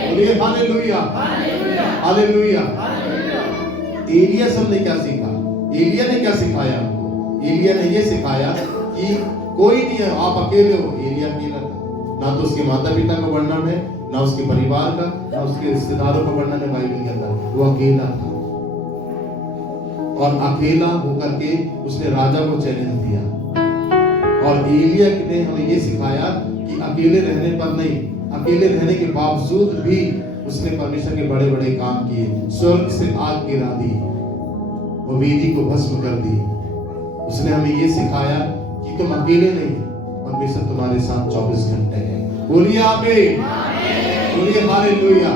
बोलिए हालेलुया, हालेलुया। एलिया से हमने क्या सीखा? एलिया ने क्या सिखाया हमको? एलिया ने ये सिखाया कि कोई नहीं है, आप अकेले हो। एलिया अकेला था, ना तो उसके माता पिता का वर्णन है, ना उसके परिवार का, ना उसके रिश्तेदारों का वर्णन है बाइबल के अंदर। वो अकेला था और अकेला होकर के उसने राजा को चैलेंज दिया। और एलिया ने हमें ये सिखाया कि अकेले रहने पर नहीं, अकेले रहने के बावजूद भी उसने परमेश्वर के बड़े बड़े काम किए। स्वर्ग से आग गिरा दी, वो वेदी को भस्म कर दी। उसने हमें ये सिखाया कि तुम अकेले नहीं, परमेश्वर तुम्हारे साथ 24 घंटे है। बोलिए आमीन, बोलिए हालेलुया।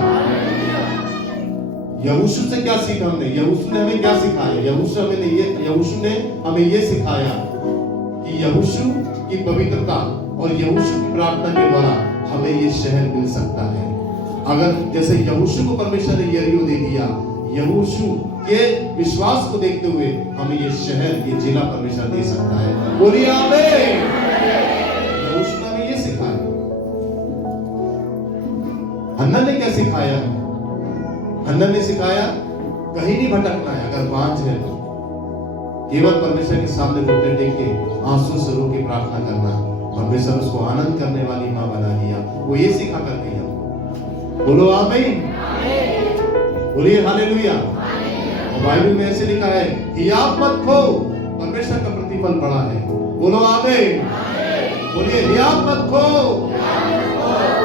यहोशू से क्या सीखा हमने? यहोशू ने हमें क्या सिखाया? यहोशू ने हमें ये सिखाया कि यहोशू की पवित्रता और यहोशू की प्रार्थना के द्वारा हमें ये शहर मिल सकता है। अगर जैसे यहोशू को परमेश्वर ने यरीहो दे दिया, यहोशू के विश्वास को देखते हुए हमें ये शहर, ये जिला परमेश्वर दे सकता है। बोलिए आमीन। यहोशू ने हमें ये सिखाया। हन्ना ने क्या सिखाया? हन्ना ने सिखाया कहीं नहीं भटकना है। अगर बांझ है तो केवल परमेश्वर के सामने घुटने टेक के आंसू से रो के प्रार्थना करना। परमेश्वर उसको आनंद करने वाली मां बना दिया। वो ये सिखा कर गई हमको। बोलो आमीन, बोलिए हालेलुया। और बाइबल में ऐसे लिखा है, हियाव मत खो, परमेश्वर का प्रतिफल बड़ा है। बोलो आमीन, बोलिए हियाव मत खो,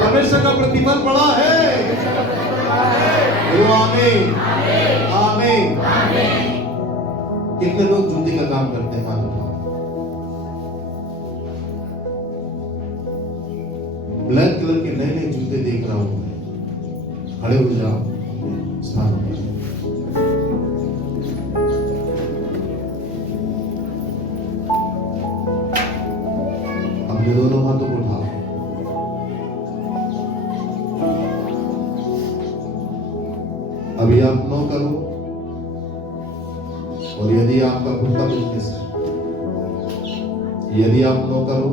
परमेश्वर का प्रतिफल बड़ा है। बोलो आमीन, आमीन। कितने लोग जूते का काम करते हैं? हाथ उठाओ। ब्लैक कलर के नए नए जूते देख रहा हूं मैं। खड़े हो जाओ स्थान पर। अपने दोनों हाथों को उठाओ। अभी आप नो करो। और यदि आपका खुद का बिजनेस है, यदि आप नो करो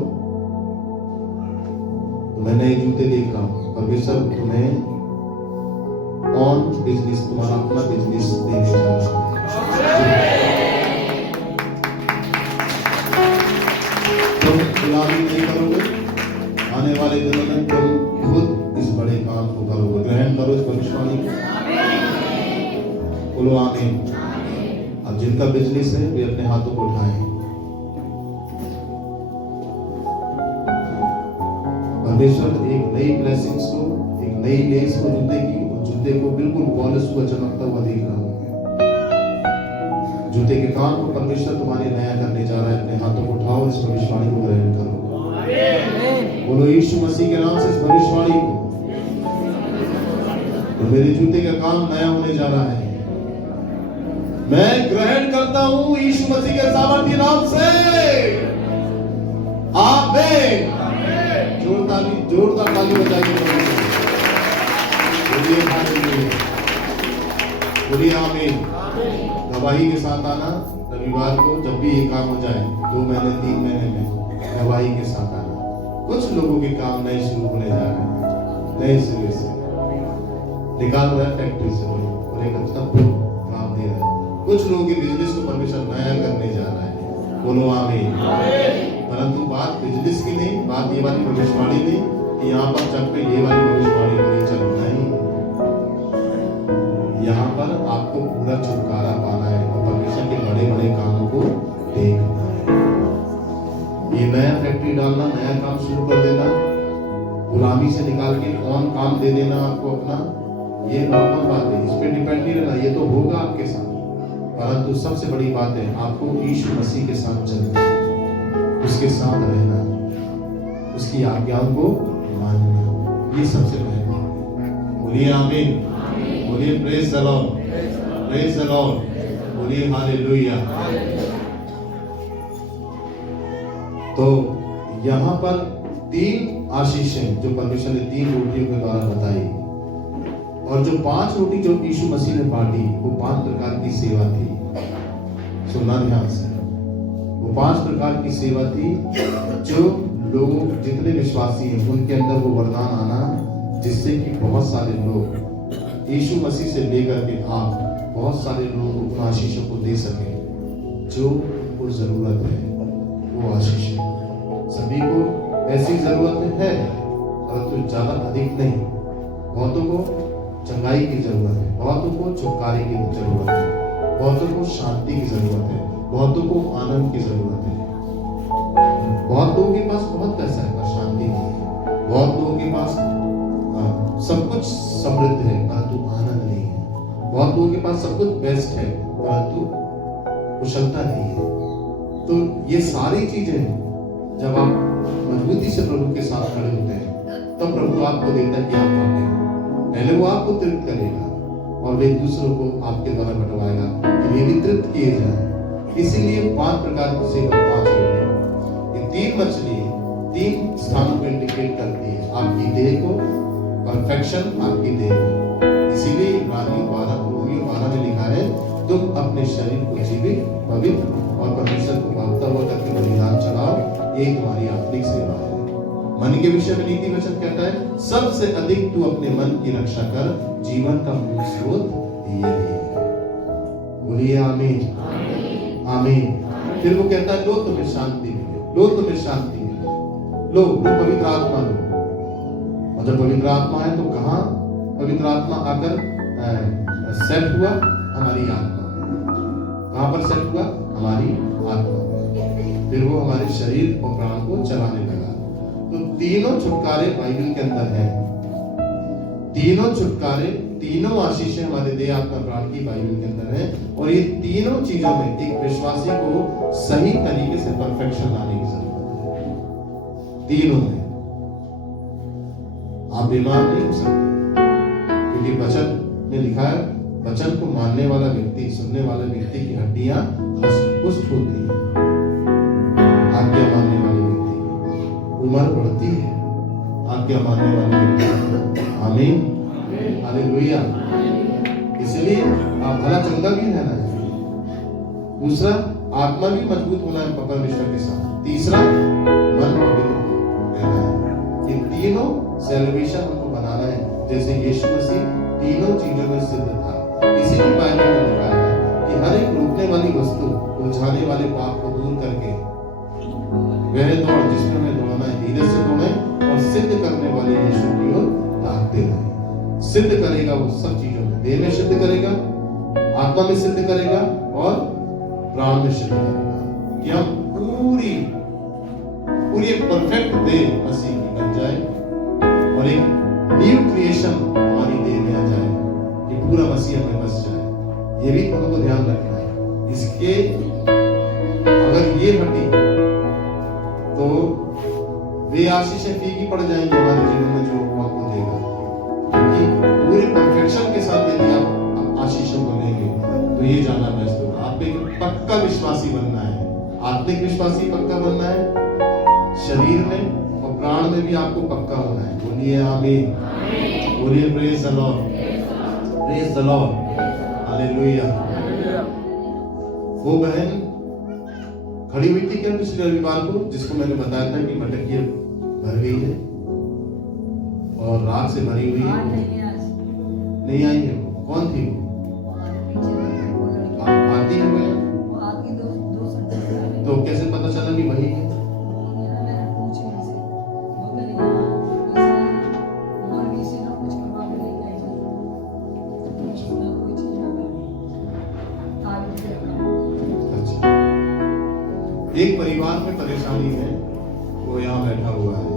तो मैं नए जूते देख रहा हूं। परमेश्वर तुम्हें ऑन बिजनेस, तुम्हारा अपना बिजनेस देने जा रहा है। तुम गुलामी नहीं करोगे, आने वाले दिनों में तुम खुद इस बड़े काम को करोगे। ग्रहण करो इस भविष्यवाणी को। बोलो आमीन। अब जिनका बिजनेस है वे अपने हाथों को उठाएं। परमेश्वर एक नई ब्लेसिंग्स को, एक नई लेस को जूते की, और जूते को बिल्कुल पॉलिश हुआ चमकता हुआ देख रहा हूं। जूते के काम को परमेश्वर तुम्हारे नया करने जा रहा है। अपने हाथों को उठाओ, इस भविष्यवाणी को ग्रहण करो। बोलो यीशु मसीह के नाम से इस भविष्यवाणी को, तो मेरे जूते का काम नया होने जा रहा है। मैं ग्रहण करता हूं यीशु मसीह के सामर्थ्य नाम से। आमीन। जोरदार ताली बजाइए। बोलिए हालेलुया, बोलिए आमीन। गवाही के साथ आना रविवार को, जब भी ये काम हो जाए 2 महीने 3 महीने में, गवाही के साथ आना। कुछ लोगों के काम नए शुरू होने जा रहे हैं, नए सिरे से निकाल रहा है फैक्ट्री से, और एक अच्छा काम दे रहा है। कुछ लोगों के बिजनेस को परमेश्वर नया करने जा रहा है। बोलो आमीन। परंतु बात बिजनेस की नहीं, बात ये वाली भविष्यवाणी नहीं कि यहाँ पर चक पे ये वाली भविष्यवाणी नहीं चल। नहीं, यहाँ पर आपको पूरा छुटकारा पाना है और परमेश्वर के बड़े बड़े कामों को देखना है। ये नया फैक्ट्री डालना, नया काम शुरू कर देना, गुलामी से निकाल के कौन काम दे देना आपको अपना, ये नॉर्मल बात है, इस पे डिपेंड नहीं रहना, ये तो होगा आपके साथ। परंतु सबसे बड़ी बात है आपको यीशु मसीह के साथ चलना, उसके साथ रहना, उसकी आज्ञाओं को मानना, ये सबसे पहले। बोलिए आमीन, बोलिए praise the Lord, praise the Lord, बोलिए हालेलुया। तो यहाँ पर 3 आशीषें जो परमेश्वर ने 3 रोटियों के द्वारा बताई, और जो 5 रोटी जो यीशु मसीह ने बांटी वो 5 प्रकार की सेवा थी। सुनना ध्यान से, वो 5 प्रकार की सेवा थी जो लोग जितने विश्वासी हैं उनके अंदर वो वरदान आना, जिससे कि बहुत सारे लोग यीशु मसीह से लेकर के आप बहुत सारे लोग उन आशीषों को दे सके जो उनको जरूरत है। वो आशीष सभी को ऐसी जरूरत है, परंतु ज्यादा अधिक नहीं। बहुतों को चंगाई की जरूरत है, बहुतों को छुटकारे की जरूरत है, बहुतों को शांति की जरूरत है, बहुतों को आनंद की जरूरत है। बहुत लोगों के पास बहुत पैसा है पर शांति नहीं है, बहुत लोगों के पास सब कुछ समृद्ध है परंतु आनंद नहीं है, बहुत लोगों के पास सब कुछ बेस्ट है परंतु कुशलता नहीं है। तो ये सारी चीजें जब आप मजबूती से प्रभु के साथ खड़े होते हैं तब प्रभु आपको देता है कि आप मांगे। पहले वो आपको तृप्त करेगा और वे दूसरों को आपके द्वारा बंटवाएगा कि वे भी तृप्त किए जाएं। इसीलिए 5 प्रकार की सेवा, 5 रोटी, ये 3 मछली 3 स्थानों को इंडिकेट करती है, आपकी देह को, परफेक्शन आपकी देह को। इसीलिए इब्रानियों 12 में लिखा है, तुम अपने शरीर को जीवित, पवित्र और परमेश्वर को भावता हुआ करके बलिदान चढ़ाओ, ये तुम्हारी आत्मिक सेवा है। मन के विषय में नीति वचन कहता है, सबसे अधिक तू अपने मन की रक्षा कर, जीवन का मूल स्रोत यही है। बोलिए आमीन, आमीन। फिर वो कहता है, लो तुम्हें शांति मिले, लो तुम्हें शांति मिले, लो पवित्र आत्मा लो। और जब पवित्र आत्मा है तो कहाँ पवित्र आत्मा आकर सेट हुआ? हमारी आत्मा में। कहाँ पर सेट हुआ? हमारी आत्मा में। फिर वो हमारे शरीर और प्राण को चलाने लगा। तो तीनों छुटकारे बाइबल के अंदर हैं, तीनों छुटकारे, तीनों आशीषें हमारे देह, आत्मा, प्राण की बाइबल के अंदर है। और ये तीनों चीजों में एक विश्वासी को सही तरीके से परफेक्शन लाने की जरूरत है। तीनों में आप बीमार नहीं हो सकते, क्योंकि वचन में लिखा है, वचन को मानने वाला व्यक्ति, सुनने वाले व्यक्ति की हड्डियां पुष्ट होती है। आज्ञा मानने वाले व्यक्ति की उम्र बढ़ती है, आज्ञा मानने वाले व्यक्ति। आमीन, हालेलुया। इसलिए आप भला चंगा भी रहना चाहिए। दूसरा, आत्मा भी मजबूत होना है परमेश्वर के साथ। तीसरा, मन पवित्र रहना है। ये तीनों सेलिब्रेशन हमको बनाना है, जैसे यीशु मसीह तीनों चीजों में सिद्ध था। इसीलिए बाइबल में लिखा है कि हर एक रोकने वाली वस्तु, उलझाने वाले पाप को दूर करके वह दौड़ जिसमें हमें दौड़ना है, धीरे से दौड़े और सिद्ध करने वाले यीशु की ओर ताकते रहे। सिद्ध करेगा वो सब चीजों में, देह में सिद्ध करेगा, आत्मा में सिद्ध करेगा और प्राण में सिद्ध करेगा कि हम पूरी एक परफेक्ट देह मसीह की बन जाए और एक न्यू क्रिएशन हमारी देह में आ जाए कि पूरा मसीह में बस जाए। ये भी हमको ध्यान रखना है। इसके अगर ये हटी तो वे आशीषें फीकी पड़ जाएंगी हमारे जीवन में जो वो आपको देगा, क्योंकि पूरे परफेक्शन के साथ यदि आप आशीषों को लेंगे तो ये जाना बेस्ट होगा। आप एक पक्का विश्वासी बनना है, आत्मिक विश्वासी पक्का बनना है, शरीर में और प्राण में भी आपको पक्का होना है। बोलिए आमीन, बोलिए praise the Lord, praise the Lord, hallelujah. वो बहन खड़ी हुई थी क्या पिछले रविवार को, जिसको मैंने बताया था कि मटकियां भर गई है और रात से भरी हुई है, नहीं आई है। वो कौन थी? वो आती है, तो कैसे पता चला कि वही है? एक परिवार में परेशानी है, वो यहाँ बैठा हुआ है,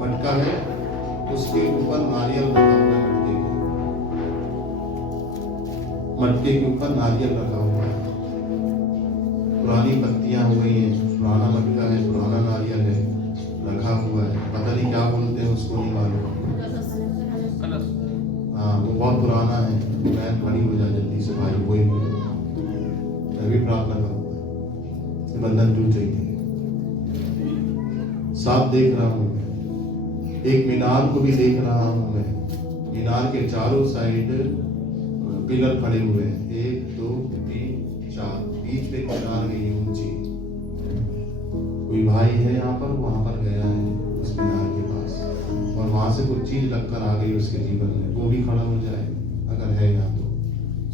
मटका है, उसके ऊपर नारियल रखा हुआ है, मटके के ऊपर नारियल रखा हुआ है, पुरानी पत्तियां हो गई हैं, पुराना मटका है, पुराना नारियल है रखा हुआ है, पता नहीं क्या बोलते हैं उसको, नहीं मालूम। हाँ, वो बहुत पुराना है, मैं खड़ी हो जा जल्दी से भाई, कोई भी मैं भी प्रार्थना करूंगा, बंधन टूट जाएगी। साफ देख रहा हूँ, एक मीनार को भी देख रहा हूँ मैं, मीनार के चारों साइड पिलर खड़े हुए हैं, 1 2 3 4, बीच में मीनार गई ऊंची। कोई भाई है यहाँ पर, वहां पर गया है उस मीनार के पास, और वहां से कुछ चीज लगकर आ गई उसके जीवन में, वो भी खड़ा हो जाए अगर है यहाँ तो।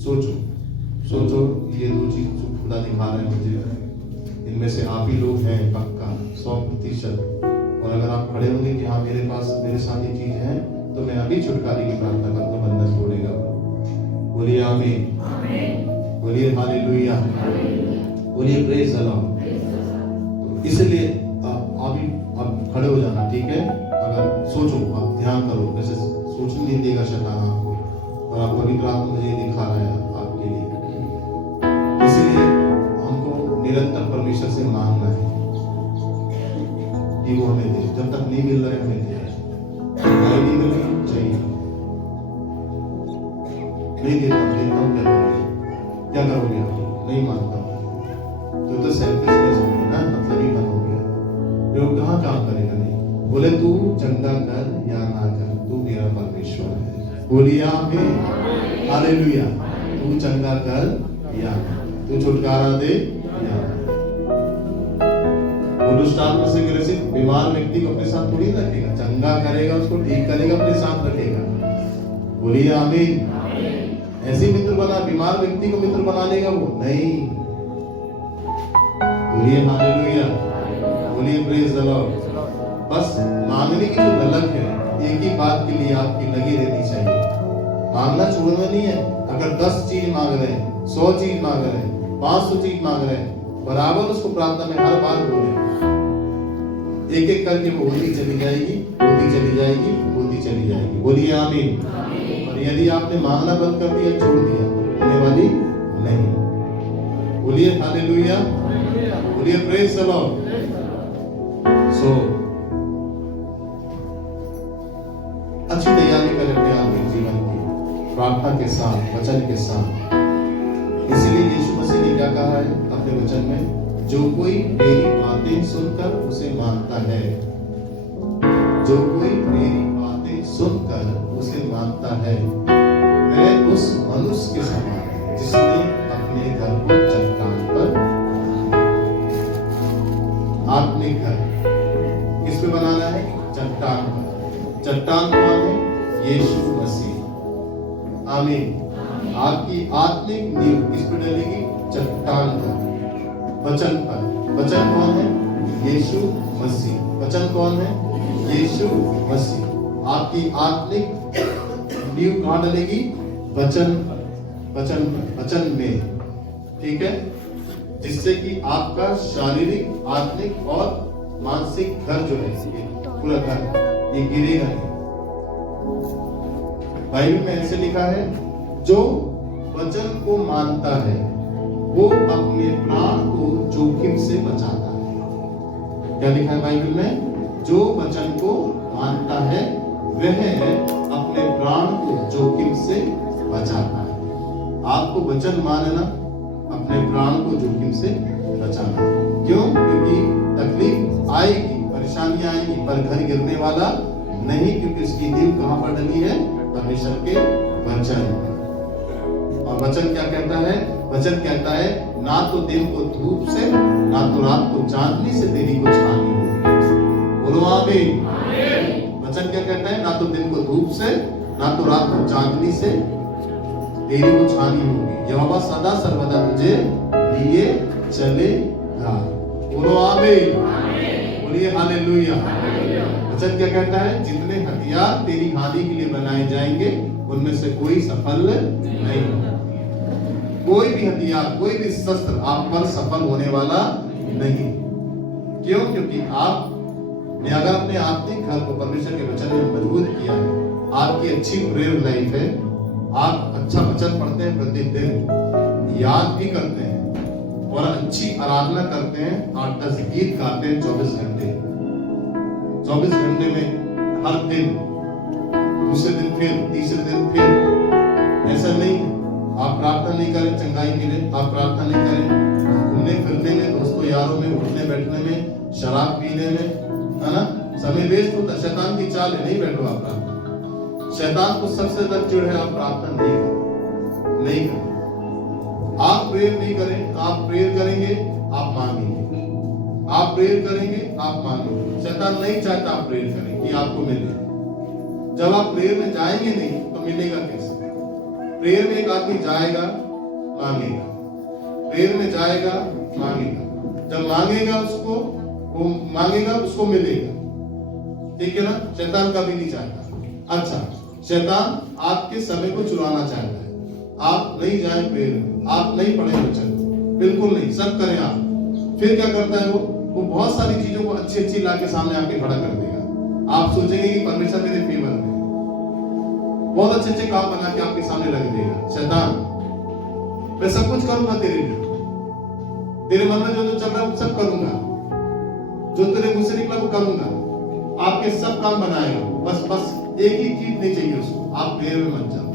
सोचो सोचो, ये 2 चीज जो खुदा दिखा रहे हैं मुझे, इनमें से आप ही लोग हैं पक्का 100%। और अगर आप खड़े होंगे कि हाँ मेरे पास मेरे साथ ये चीज है, तो मैं अभी छुटकारे की प्रार्थना करूंगा, बंधन तोड़ेगा। बोलिए आमीन, बोलिए हालेलुया, बोलिए प्रेज द लॉर्ड। इसलिए आप खड़े हो जाना, ठीक है। अगर सोचो, आप ध्यान करो, वैसे सोचने नहीं देगा शैतान आपको, और आप पवित्र आत्मा मुझे दिखा रहा है आपके लिए। इसलिए हमको निरंतर परमेश्वर से मांगना है कि वो हमें दे, जब तक नहीं मिल रहा है हमें दे, नहीं मिलेगी चाहिए, नहीं देता हूँ, क्या करोगे आप? नहीं मानता हूँ, तो सेल्फिशनेस हो गया ना, मतलब ही बंद हो गया, फिर वो कहाँ काम करेगा? नहीं। बोले तू चंगा कर या ना कर, तू मेरा परमेश्वर है। बोलिए आमीन, हालेलुया। तू चंगा कर या तू छुटकारा दे या। वो दुष्ट आत्मा से ग्रसित बीमार व्यक्ति को अपने साथ थोड़ी रखेगा, चंगा करेगा, उसको ठीक करेगा, अपने साथ रखेगा। बोलिए आमीन। ऐसे मित्र बना, बीमार व्यक्ति को मित्र बना लेगा वो? नहीं। बोलिए हालेलुया, बोलिए प्रेज द लॉर्ड। बस मांगने की जो ललक है, एक ही बात के लिए आपकी लगी रहनी चाहिए, मांगना छोड़ना नहीं है। अगर 10 चीज मांग रहे हैं, 100 चीज मांग रहे हैं, 500 चीज मांग रहे हैं, बराबर उसको प्रार्थना में हर बार बोले, एक एक करके वो होती चली जाएगी, होती चली जाएगी, होती चली जाएगी। बोलिए आमीन। और यदि आपने मांगना बंद कर दिया, छोड़ दिया, तो होने वाली नहीं। बोलिए हालेलुया, बोलिए प्रेज द लॉर्ड। सो अच्छी तैयारी करें अपने आत्मिक जीवन की, प्रार्थना के साथ, वचन के साथ। इसीलिए यीशु मसीह ने क्या कहा है अपने वचन में? जो कोई मेरी बातें सुनकर उसे मानता है, जो कोई मेरी बातें सुनकर उसे मानता है, वह उस मनुष्य के समान है जिसने अपने घर को चट्टान पर, आत्मिक घर किस पे बनाना है? चट्टान पर। चट्टान कौन है? यीशु मसीह। आमीन। आपकी आत्मिक नींव किस पर डलेगी? चट्टान पर, वचन पर। वचन कौन है? यीशु मसीह। वचन कौन है? यीशु मसीह। आपकी आत्मिक नींव कहाँ डलेगी? वचन पर, वचन पर, वचन में, ठीक है। जिससे कि आपका शारीरिक, आत्मिक और मानसिक घर जो है, पूरा घर ये गिरेगा नहीं। बाइबल में ऐसे लिखा है, जो वचन को मानता है वो अपने प्राण को जोखिम से बचाता है। क्या लिखा है बाइबल में? जो वचन को मानता है वह अपने प्राण को जोखिम से बचाता है। आपको वचन मानना, अपने प्राण को जोखिम से बचाना। क्यों? क्योंकि तकलीफ आएगी, परेशानियां आएंगी, पर घर गिरने वाला नहीं, क्योंकि इसकी नींव कहां पर डली है? परमेश्वर के वचन। और वचन क्या कहता है? वचन कहता है, ना तो दिन को धूप से, ना तो रात को चांदनी से तेरी कुछ हानि होगी। बोलो आमीन। वचन क्या कहता है? ना तो दिन को धूप से, ना तो रात को चांदनी से तेरी कुछ हानि होगी। यहोवा सदा सर्वदा तुझे लिए चलेगा। बोलो आमीन, बोलिए हालेलुया। वचन क्या कहता है? जितने हथियार तेरी हानि के लिए बनाए जाएंगे, उनमें से कोई सफल नहीं होगा। कोई भी हथियार, कोई भी शस्त्र आप पर सफल होने वाला नहीं। क्यों? क्योंकि आपने अगर अपने आत्मिक घर को परमेश्वर के वचन में मजबूत किया है, आपकी अच्छी प्रेयर लाइफ है, आप अच्छा वचन पढ़ते हैं, प्रतिदिन याद भी करते हैं और अच्छी आराधना करते हैं, 8-10 गीत गाते हैं 24 घंटे, 24 घंटे में हर दिन, दूसरे दिन फिर, तीसरे दिन फिर, ऐसा नहीं आप प्रार्थना नहीं करें चंगाई के लिए, आप प्रार्थना नहीं करें घूमने फिरने में, दोस्तों यारों में, उठने बैठने में, शराब पीने में, है ना, समय वेस्ट होता है। शैतान की चाल है, नहीं बैठो आप प्रार्थना। शैतान को सबसे ज्यादा चिढ़ है आप प्रार्थना नहीं करें। आप प्रेयर नहीं करें, आप प्रेयर करेंगे आप मांगेंगे, आप प्रेयर करेंगे आप मांगेंगे। शैतान नहीं चाहता आप प्रेयर करें कि आपको मिले। जब आप प्रेयर में जाएंगे नहीं तो मिलेगा कैसे? प्रेयर में एक आदमी जाएगा मांगेगा, प्रेयर में जाएगा मांगेगा, जब मांगेगा उसको, वो मांगेगा उसको मिलेगा। ठीक है ना? शैतान कभी नहीं चाहता। अच्छा, शैतान आपके समय को चुराना चाहता है। आप नहीं जाए प्रेयर में, आप नहीं पढ़े वचन, बिल्कुल नहीं, सब करें आप, फिर क्या करता है वो बहुत सारी चीजों को अच्छी अच्छी ला के सामने आपके खड़ा कर देगा। आप सोचेंगे कि परमेश्वर मेरे फेवर में, बहुत अच्छे अच्छे काम बना के आपके सामने रख देगा। शैतान, मैं सब कुछ करूंगा तेरे लिए, तेरे मन में जो जो चल रहा है वो सब करूंगा, जो तेरे मुंह से निकला वो करूंगा, आपके सब काम बनाएगा। बस एक ही चीज नहीं चाहिए उसको, आप प्रेयर में मत जाओ,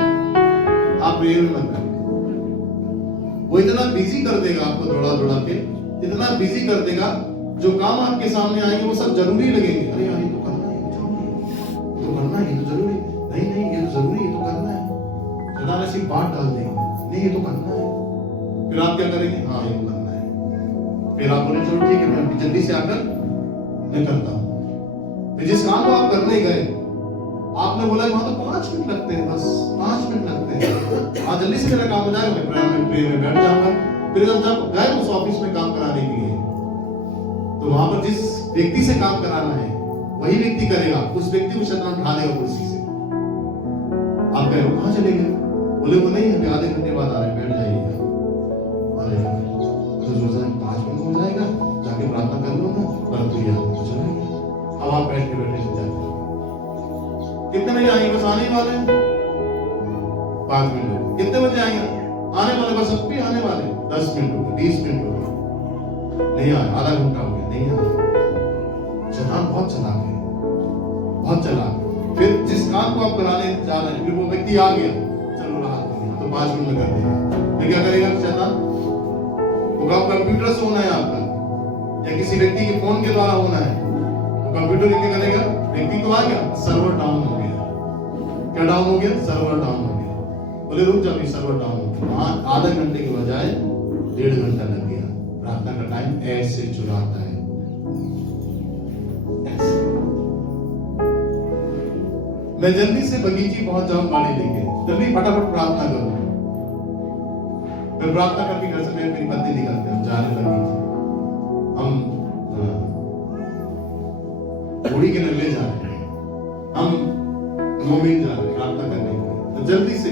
आप प्रेयर में मत जाओ। वो इतना बिजी कर देगा आपको, दौड़ा के इतना बिजी कर देगा, जो काम आपके सामने आएंगे वो सब जरूरी लगेंगे। अरे यार ये तो करना है, तो करना है, ये तो जरूरी, नहीं ये तो जरूरी, ये तो करना है। शैतान ऐसी बात डाल देंगे, नहीं ये तो करना है। फिर आप क्या करेंगे? हाँ ये तो करना है। फिर आप बोले चलो ठीक है, मैं जल्दी से आकर मैं करता हूँ। फिर जिस काम को आप करने गए, आपने बोला वहां तो 5 मिनट लगते हैं, बस 5 मिनट लगते हैं, हाँ जल्दी से मेरा काम हो जाएगा, मैं प्रेयर में बैठ जाऊंगा। फिर जब गए उस ऑफिस में काम कराने के लिए, तो वहां पर जिस व्यक्ति से काम कराना है वही व्यक्ति करेगा, उस व्यक्ति को शैतान उठा देगा कुर्सी से। आप कहे वो कहाँ चले गए? बोले वो नहीं है, आधे घंटे बाद आ रहे, बैठ जाइएगा। तो सोचा 5 मिनट हो जाएगा, जाके प्रार्थना कर लूंगा, परंतु यहाँ अब आप बैठ के बैठे जाते। कितने बजे आएंगे? बस आने वाले हैं, 5 मिनट। कितने बजे आएंगे? आने वाले, बस अब भी आने वाले, 10 मिनट हो गए, 20 मिनट हो गए, नहीं आए, आधा घंटा हो गया, नहीं आए। शैतान बहुत चालाक है, बहुत चालाक। फिर जिस काम को आप कराने जा रहे हैं, फिर वो व्यक्ति आ गया, चलो राहत हो गया, तो 5 मिनट में कर देगा। फिर क्या करेगा शैतान? वो काम कंप्यूटर से होना है आपका, या किसी व्यक्ति के फोन के द्वारा होना है, कंप्यूटर क्या करेगा? व्यक्ति तो आ गया, सर्वर डाउन हो गया। क्या डाउन हो गया? सर्वर डाउन हो गया। बोले रुक जाओ, सर्वर डाउन हो गया। वहां आधा घंटे के बजाय 1.5 घंटा लग गया। प्रार्थना का टाइम ऐसे चुराता है, ऐसे। मैं जल्दी से बगीचे पहुंच जाऊं गाड़ी लेके, जल्दी फटाफट प्रार्थना करूं। फिर प्रार्थना करके घर से मेरी पत्नी निकलते हैं, जाने लगी, हम घोड़ी के नल्ले जा रहे हैं, हम मोमिन जा रहे हैं प्रार्थना करने के लिए, तो जल्दी से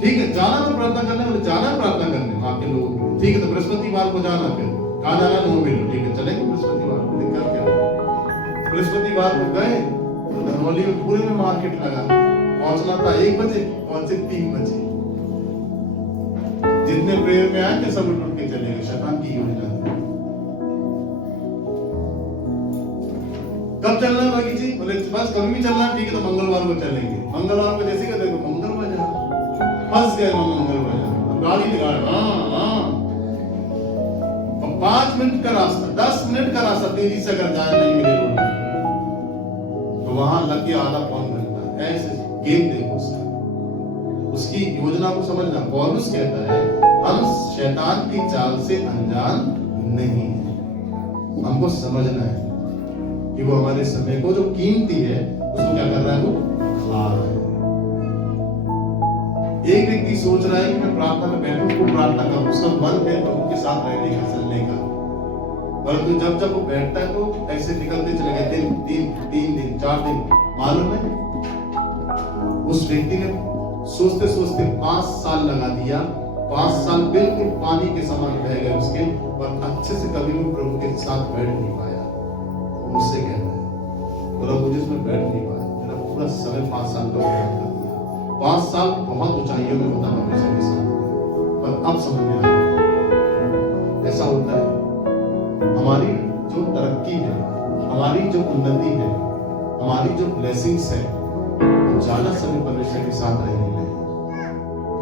ठीक है जाना तो प्रार्थना करने, बोले जाना प्रार्थना करने वहां के लोगों को, ठीक है तो बृहस्पतिवार को जाना। फिर कहाँ जाना? मोमिन। ठीक है चलेंगे बृहस्पतिवार को। दिक्कत क्या है? बृहस्पतिवार को गए तो धनौली में पूरे में मार्केट लगा, पहुंचना था 1 बजे, पहुंचे 3 बजे। जितने प्रेयर में आए थे सब उठ के चले गए। शैतान की योजना। कब चलना है बाकी जी? बोले बस कभी भी चलना है, ठीक है तो मंगलवार को चलेंगे। मंगलवार को जैसे कहते देखो मंगल बाजार, फंस गए मंगल बाजार, गाड़ी निकाल, हाँ 5 मिनट का रास्ता, 10 मिनट का रास्ता तेजी से अगर जाए नहीं मिले रोड तो वहां लग गया आधा पौन घंटा। ऐसे गेम देखो उसकी योजना को समझना। पौलुस कहता है हम शैतान की चाल से अनजान नहीं है, हमको समझना है कि वो हमारे समय को जो कीमती है उसको क्या कर रहा है, वो खा रहा है। एक व्यक्ति सोच रहा है कि मैं प्रार्थना में बैठूं तो प्रार्थना करूं, उसका मन है प्रभु के साथ रहने का, चलने का, परंतु जब वो बैठता है तो ऐसे निकलते चले गए दिन, 3 दिन 4 दिन। मालूम है उस व्यक्ति ने सोचते सोचते 5 साल लगा दिया 5 साल बिल्कुल पानी के समान बह गए उसके, पर अच्छे से कभी भी प्रभु के साथ बैठ नहीं पाया। मुझसे कहता है बोला मुझे उसमें बैठ नहीं पाया, मेरा पूरा समय 5 साल का बर्बाद कर दिया। 5 साल बहुत ऊंचाइयों में होता परमेश्वर के साथ, पर अब समझ में आया ऐसा होता है। हमारी जो तरक्की है, हमारी जो उन्नति है, हमारी जो ब्लेसिंग्स है, ज्यादा समय परमेश्वर के साथ रहने में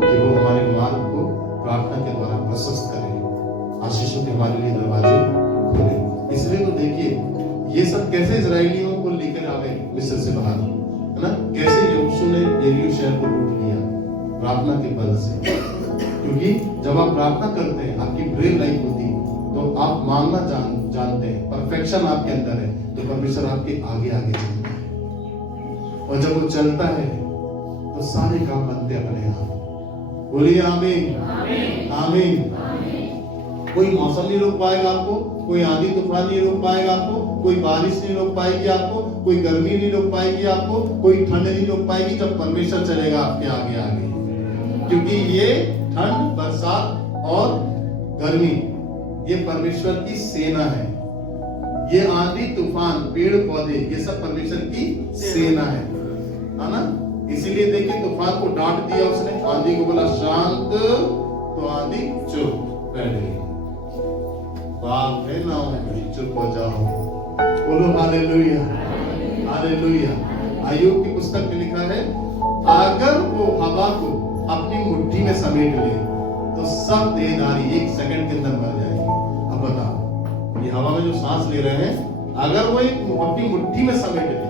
कि वो हमारे मार्ग को प्रार्थना के द्वारा प्रशस्त करे, आशीषों के हमारे लिए दरवाजे खोले। इसलिए तो देखिए ये सब कैसे इजराइलियों को लेकर आ गए मिस्र से बाहर, है ना, कैसे यहोशू ने यरीहो शहर को लूट लिया प्रार्थना के बल से। क्योंकि जब आप प्रार्थना करते हैं, आपकी प्रेयर लाइफ होती है, तो आप मांगना जानते हैं, परफेक्शन आपके अंदर है, तो परमेश्वर आपके आगे आगे चलता है। और जब वो चलता है तो सारे काम बनते अपने आप। बोलिए आमीन, आमीन। कोई मौसम नहीं रोक पाएगा आपको, कोई आंधी तूफान नहीं रोक पाएगा आपको, कोई बारिश नहीं रोक पाएगी आपको, कोई गर्मी नहीं रोक पाएगी आपको, कोई ठंड नहीं रोक पाएगी, जब परमेश्वर चलेगा आपके आगे आगे। क्योंकि ये ठंड, बरसात और गर्मी ये परमेश्वर की सेना है। ये आंधी तूफान, पेड़ पौधे, ये सब परमेश्वर की सेना है ना। इसीलिए देखिए तूफान को डांट दिया उसने, आंधी को बोला शांत, तो आंधी चुप बैठ गई। बाप है ना, चुप हो जाओ। बोलो हालेलुया, हालेलुया। अय्यूब की पुस्तक में लिखा है, अगर वो हवा को अपनी मुट्ठी में समेट ले तो सब देहधारी 1 सेकंड के अंदर मर जाएंगे। अब बताओ, ये हवा में जो सांस ले रहे हैं, अगर वो एक अपनी मुट्ठी में समेट ले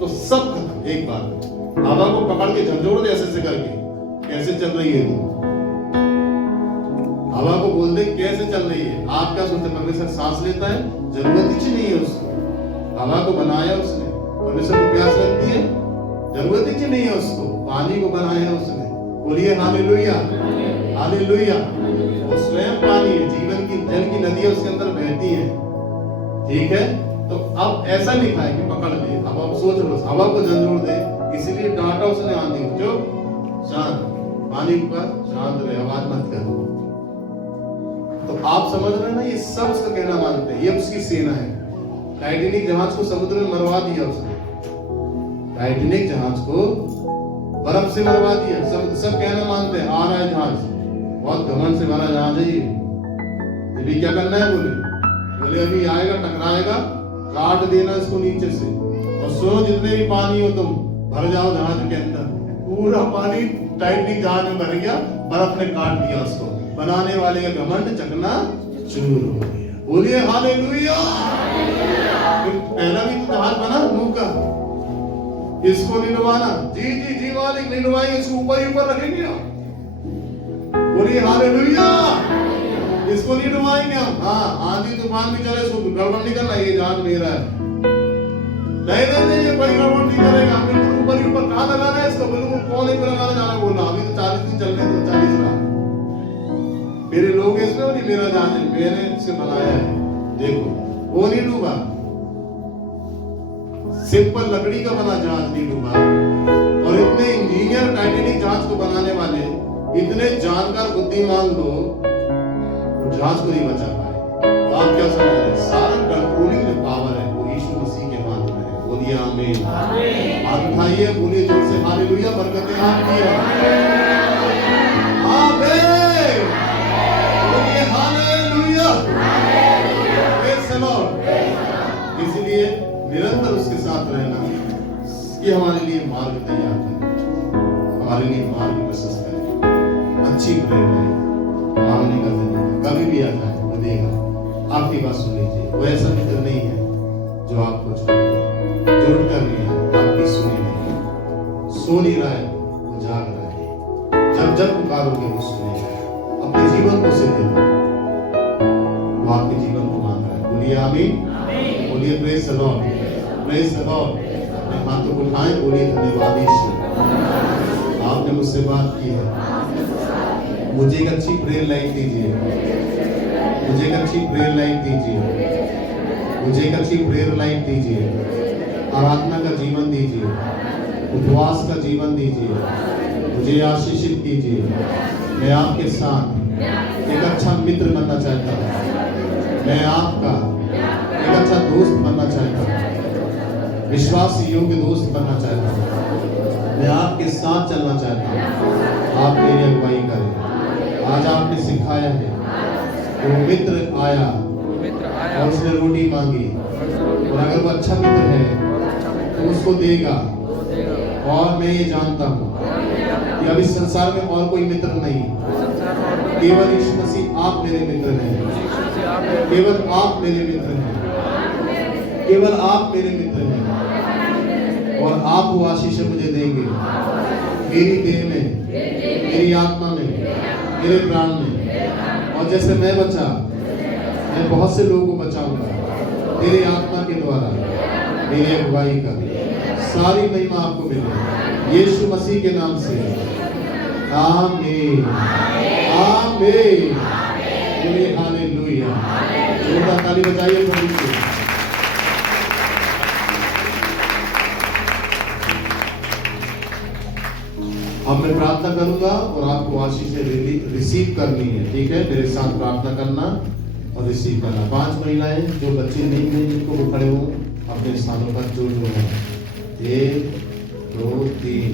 तो सब खत्म एक बार में। हवा को पकड़ के झंझोड़ दे ऐसे करके, कैसे चल रही है तू, हवा को बोल दे कैसे चल रही है। आप क्या सोचते, परमेश्वर सांस लेता है? जरूरत ही नहीं है उसको। हवा को बनाया उसने, परमेश्वर को प्यास लगती है? जरूरत ही नहीं है उसको। पानी को बनाया उसने। बोलिए हालेलुया, हालेलुया। वो स्वयं पानी है, जीवन की जल की नदियां उसके अंदर बहती हैं। ठीक है, तो अब ऐसा लिखा है कि पकड़ ले। अब आप सोच लो, हवा को झंझोड़ दे, इसीलिए डांटा उसने आंधी को, जो शांत, पानी पर शांत रहे, आवाज मत कर। तो आप समझ रहे हैं ना, ये सब उसका कहना मानते हैं, ये उसकी सेना है। टाइटैनिक जहाज को समुद्र में मरवा दिया उसने, टाइटैनिक जहाज को बर्फ से मरवा दिया। सब कहना मानते हैं, आ रहा है जहाज, बहुत घमंड से भरा जहाज है ये, अभी क्या करना है? बोले अभी आएगा, टकराएगा, काट देना इसको नीचे से, और सुनो जितने भी पानी हो तुम भर जाओ जहाज के अंदर। पूरा पानी टाइटैनिक जहाज में भर गया, बर्फ ने काट दिया उसको। बनाने वाले का घमंड चकना चूर हो गया। बोलिए हालेलुया। पहला भी तो जहाज बना नूह का, इसको नहीं डुबाना। जी जी जी मालिक, नहीं डुबाएंगे, इसको ऊपर ही ऊपर रखेंगे हम। बोलिए हालेलुया। इसको नहीं डुबाएंगे हम। हाँ, आंधी तूफान भी चले, इसको गड़बड़ नहीं करना, ये जहाज मेरा है। नहीं, ये कोई गड़बड़ नहीं करेगा। बिल्कुल ऊपर ही ऊपर। कहाँ लगाना है इसको? बिल्कुल कोने पे लगाना जाना बोला। अभी तो 40 दिन चलने दो, 40 रात। मेरे लोग इसमें नहीं, मेरा जहाज है, मैंने इसे बनाया है। देखो, वो नहीं डूबा, सिंपल लकड़ी का बना जहाज नहीं डूबा। और इतने इंजीनियर टाइटैनिक जहाज को बनाने वाले, इतने जानकार बुद्धिमान लोग जहाज को नहीं बचा पाए। तो आप क्या समझ रहे हैं? सारा कंट्रोलिंग जो पावर है वो यीशु मसीह के हाथ में है। बोलिए आमीन। हाथ उठाइए, बोलिए जोर से हालेलुया। बरकतें आपकी है। आमीन। बोलिए हालेलुया। Praise the Lord. इसलिए निरंतर उसके साथ रहना, ये हमारे लिए मार्ग तैयार करे, हमारे लिए मार्ग प्रशस्त करे। अच्छी प्रेरणा है, मांगने का तरीका कभी भी आ जाए वो देगा। आपकी बात सुन लीजिए, वो ऐसा मित्र नहीं है जो आपको जोड़ कर नहीं है, आपकी सुनी नहीं, सो नहीं रहा है, वो जाग रहा है। जब जब पुकारोगे वो सुनेगा। अपने जीवन को सिद्ध दे, वो आपके जीवन को मांग रहा है। बोलिए आमीन, बोलिए praise the Lord, praise the Lord. अपने हाथों को उठाएं, बोलिए धन्यवाद यीशु, आपने मुझसे बात की है। मुझे एक अच्छी प्रेयर लाइफ दीजिए, मुझे एक अच्छी प्रेयर लाइफ दीजिए, मुझे एक अच्छी प्रेयर लाइफ दीजिए, आराधना का जीवन दीजिए, उपवास का जीवन दीजिए, मुझे आशीषित कीजिए। मैं आपके साथ एक अच्छा मित्र बनना चाहता हूँ। मैं आपका एक अच्छा दोस्त बनना चाहता हूँ, विश्वास योग्य दोस्त बनना चाहता हूँ। मैं आपके साथ चलना चाहता हूँ। आप मेरी अगुवाई करें। आज आपने सिखाया है, वो मित्र आया और उसने रोटी मांगी, और अगर वो अच्छा मित्र है तो उसको देगा। और मैं ये जानता हूँ कि अब इस संसार में और कोई मित्र नहीं, केवल यीशु मसीह आप मेरे मित्र हैं। केवल आप मेरे मित्र हैं। केवल आप मेरे मित्र हैं। और आप वो आशीष मुझे देंगे मेरी देह में, मेरी आत्मा में, मेरे प्राण में। और जैसे मैं बचा, मैं बहुत से लोगों को बचाऊंगा तेरे आत्मा के द्वारा। मेरी अगुवाई का सारी महिमा आपको मिले यीशु मसीह के नाम से। आमीन आमीन। बोलिए हालेलुया। जोरदार ताली बजाइए प्रभु को। अब मैं प्रार्थना करूंगा और आपको आशीष रिसीव करनी है। ठीक है, मेरे साथ प्रार्थना करना और रिसीव करना। 5 महिलाएं जो बच्चे नहीं हैं जिनको वो खड़े हो अपने स्थानों पर जो है 1 2 3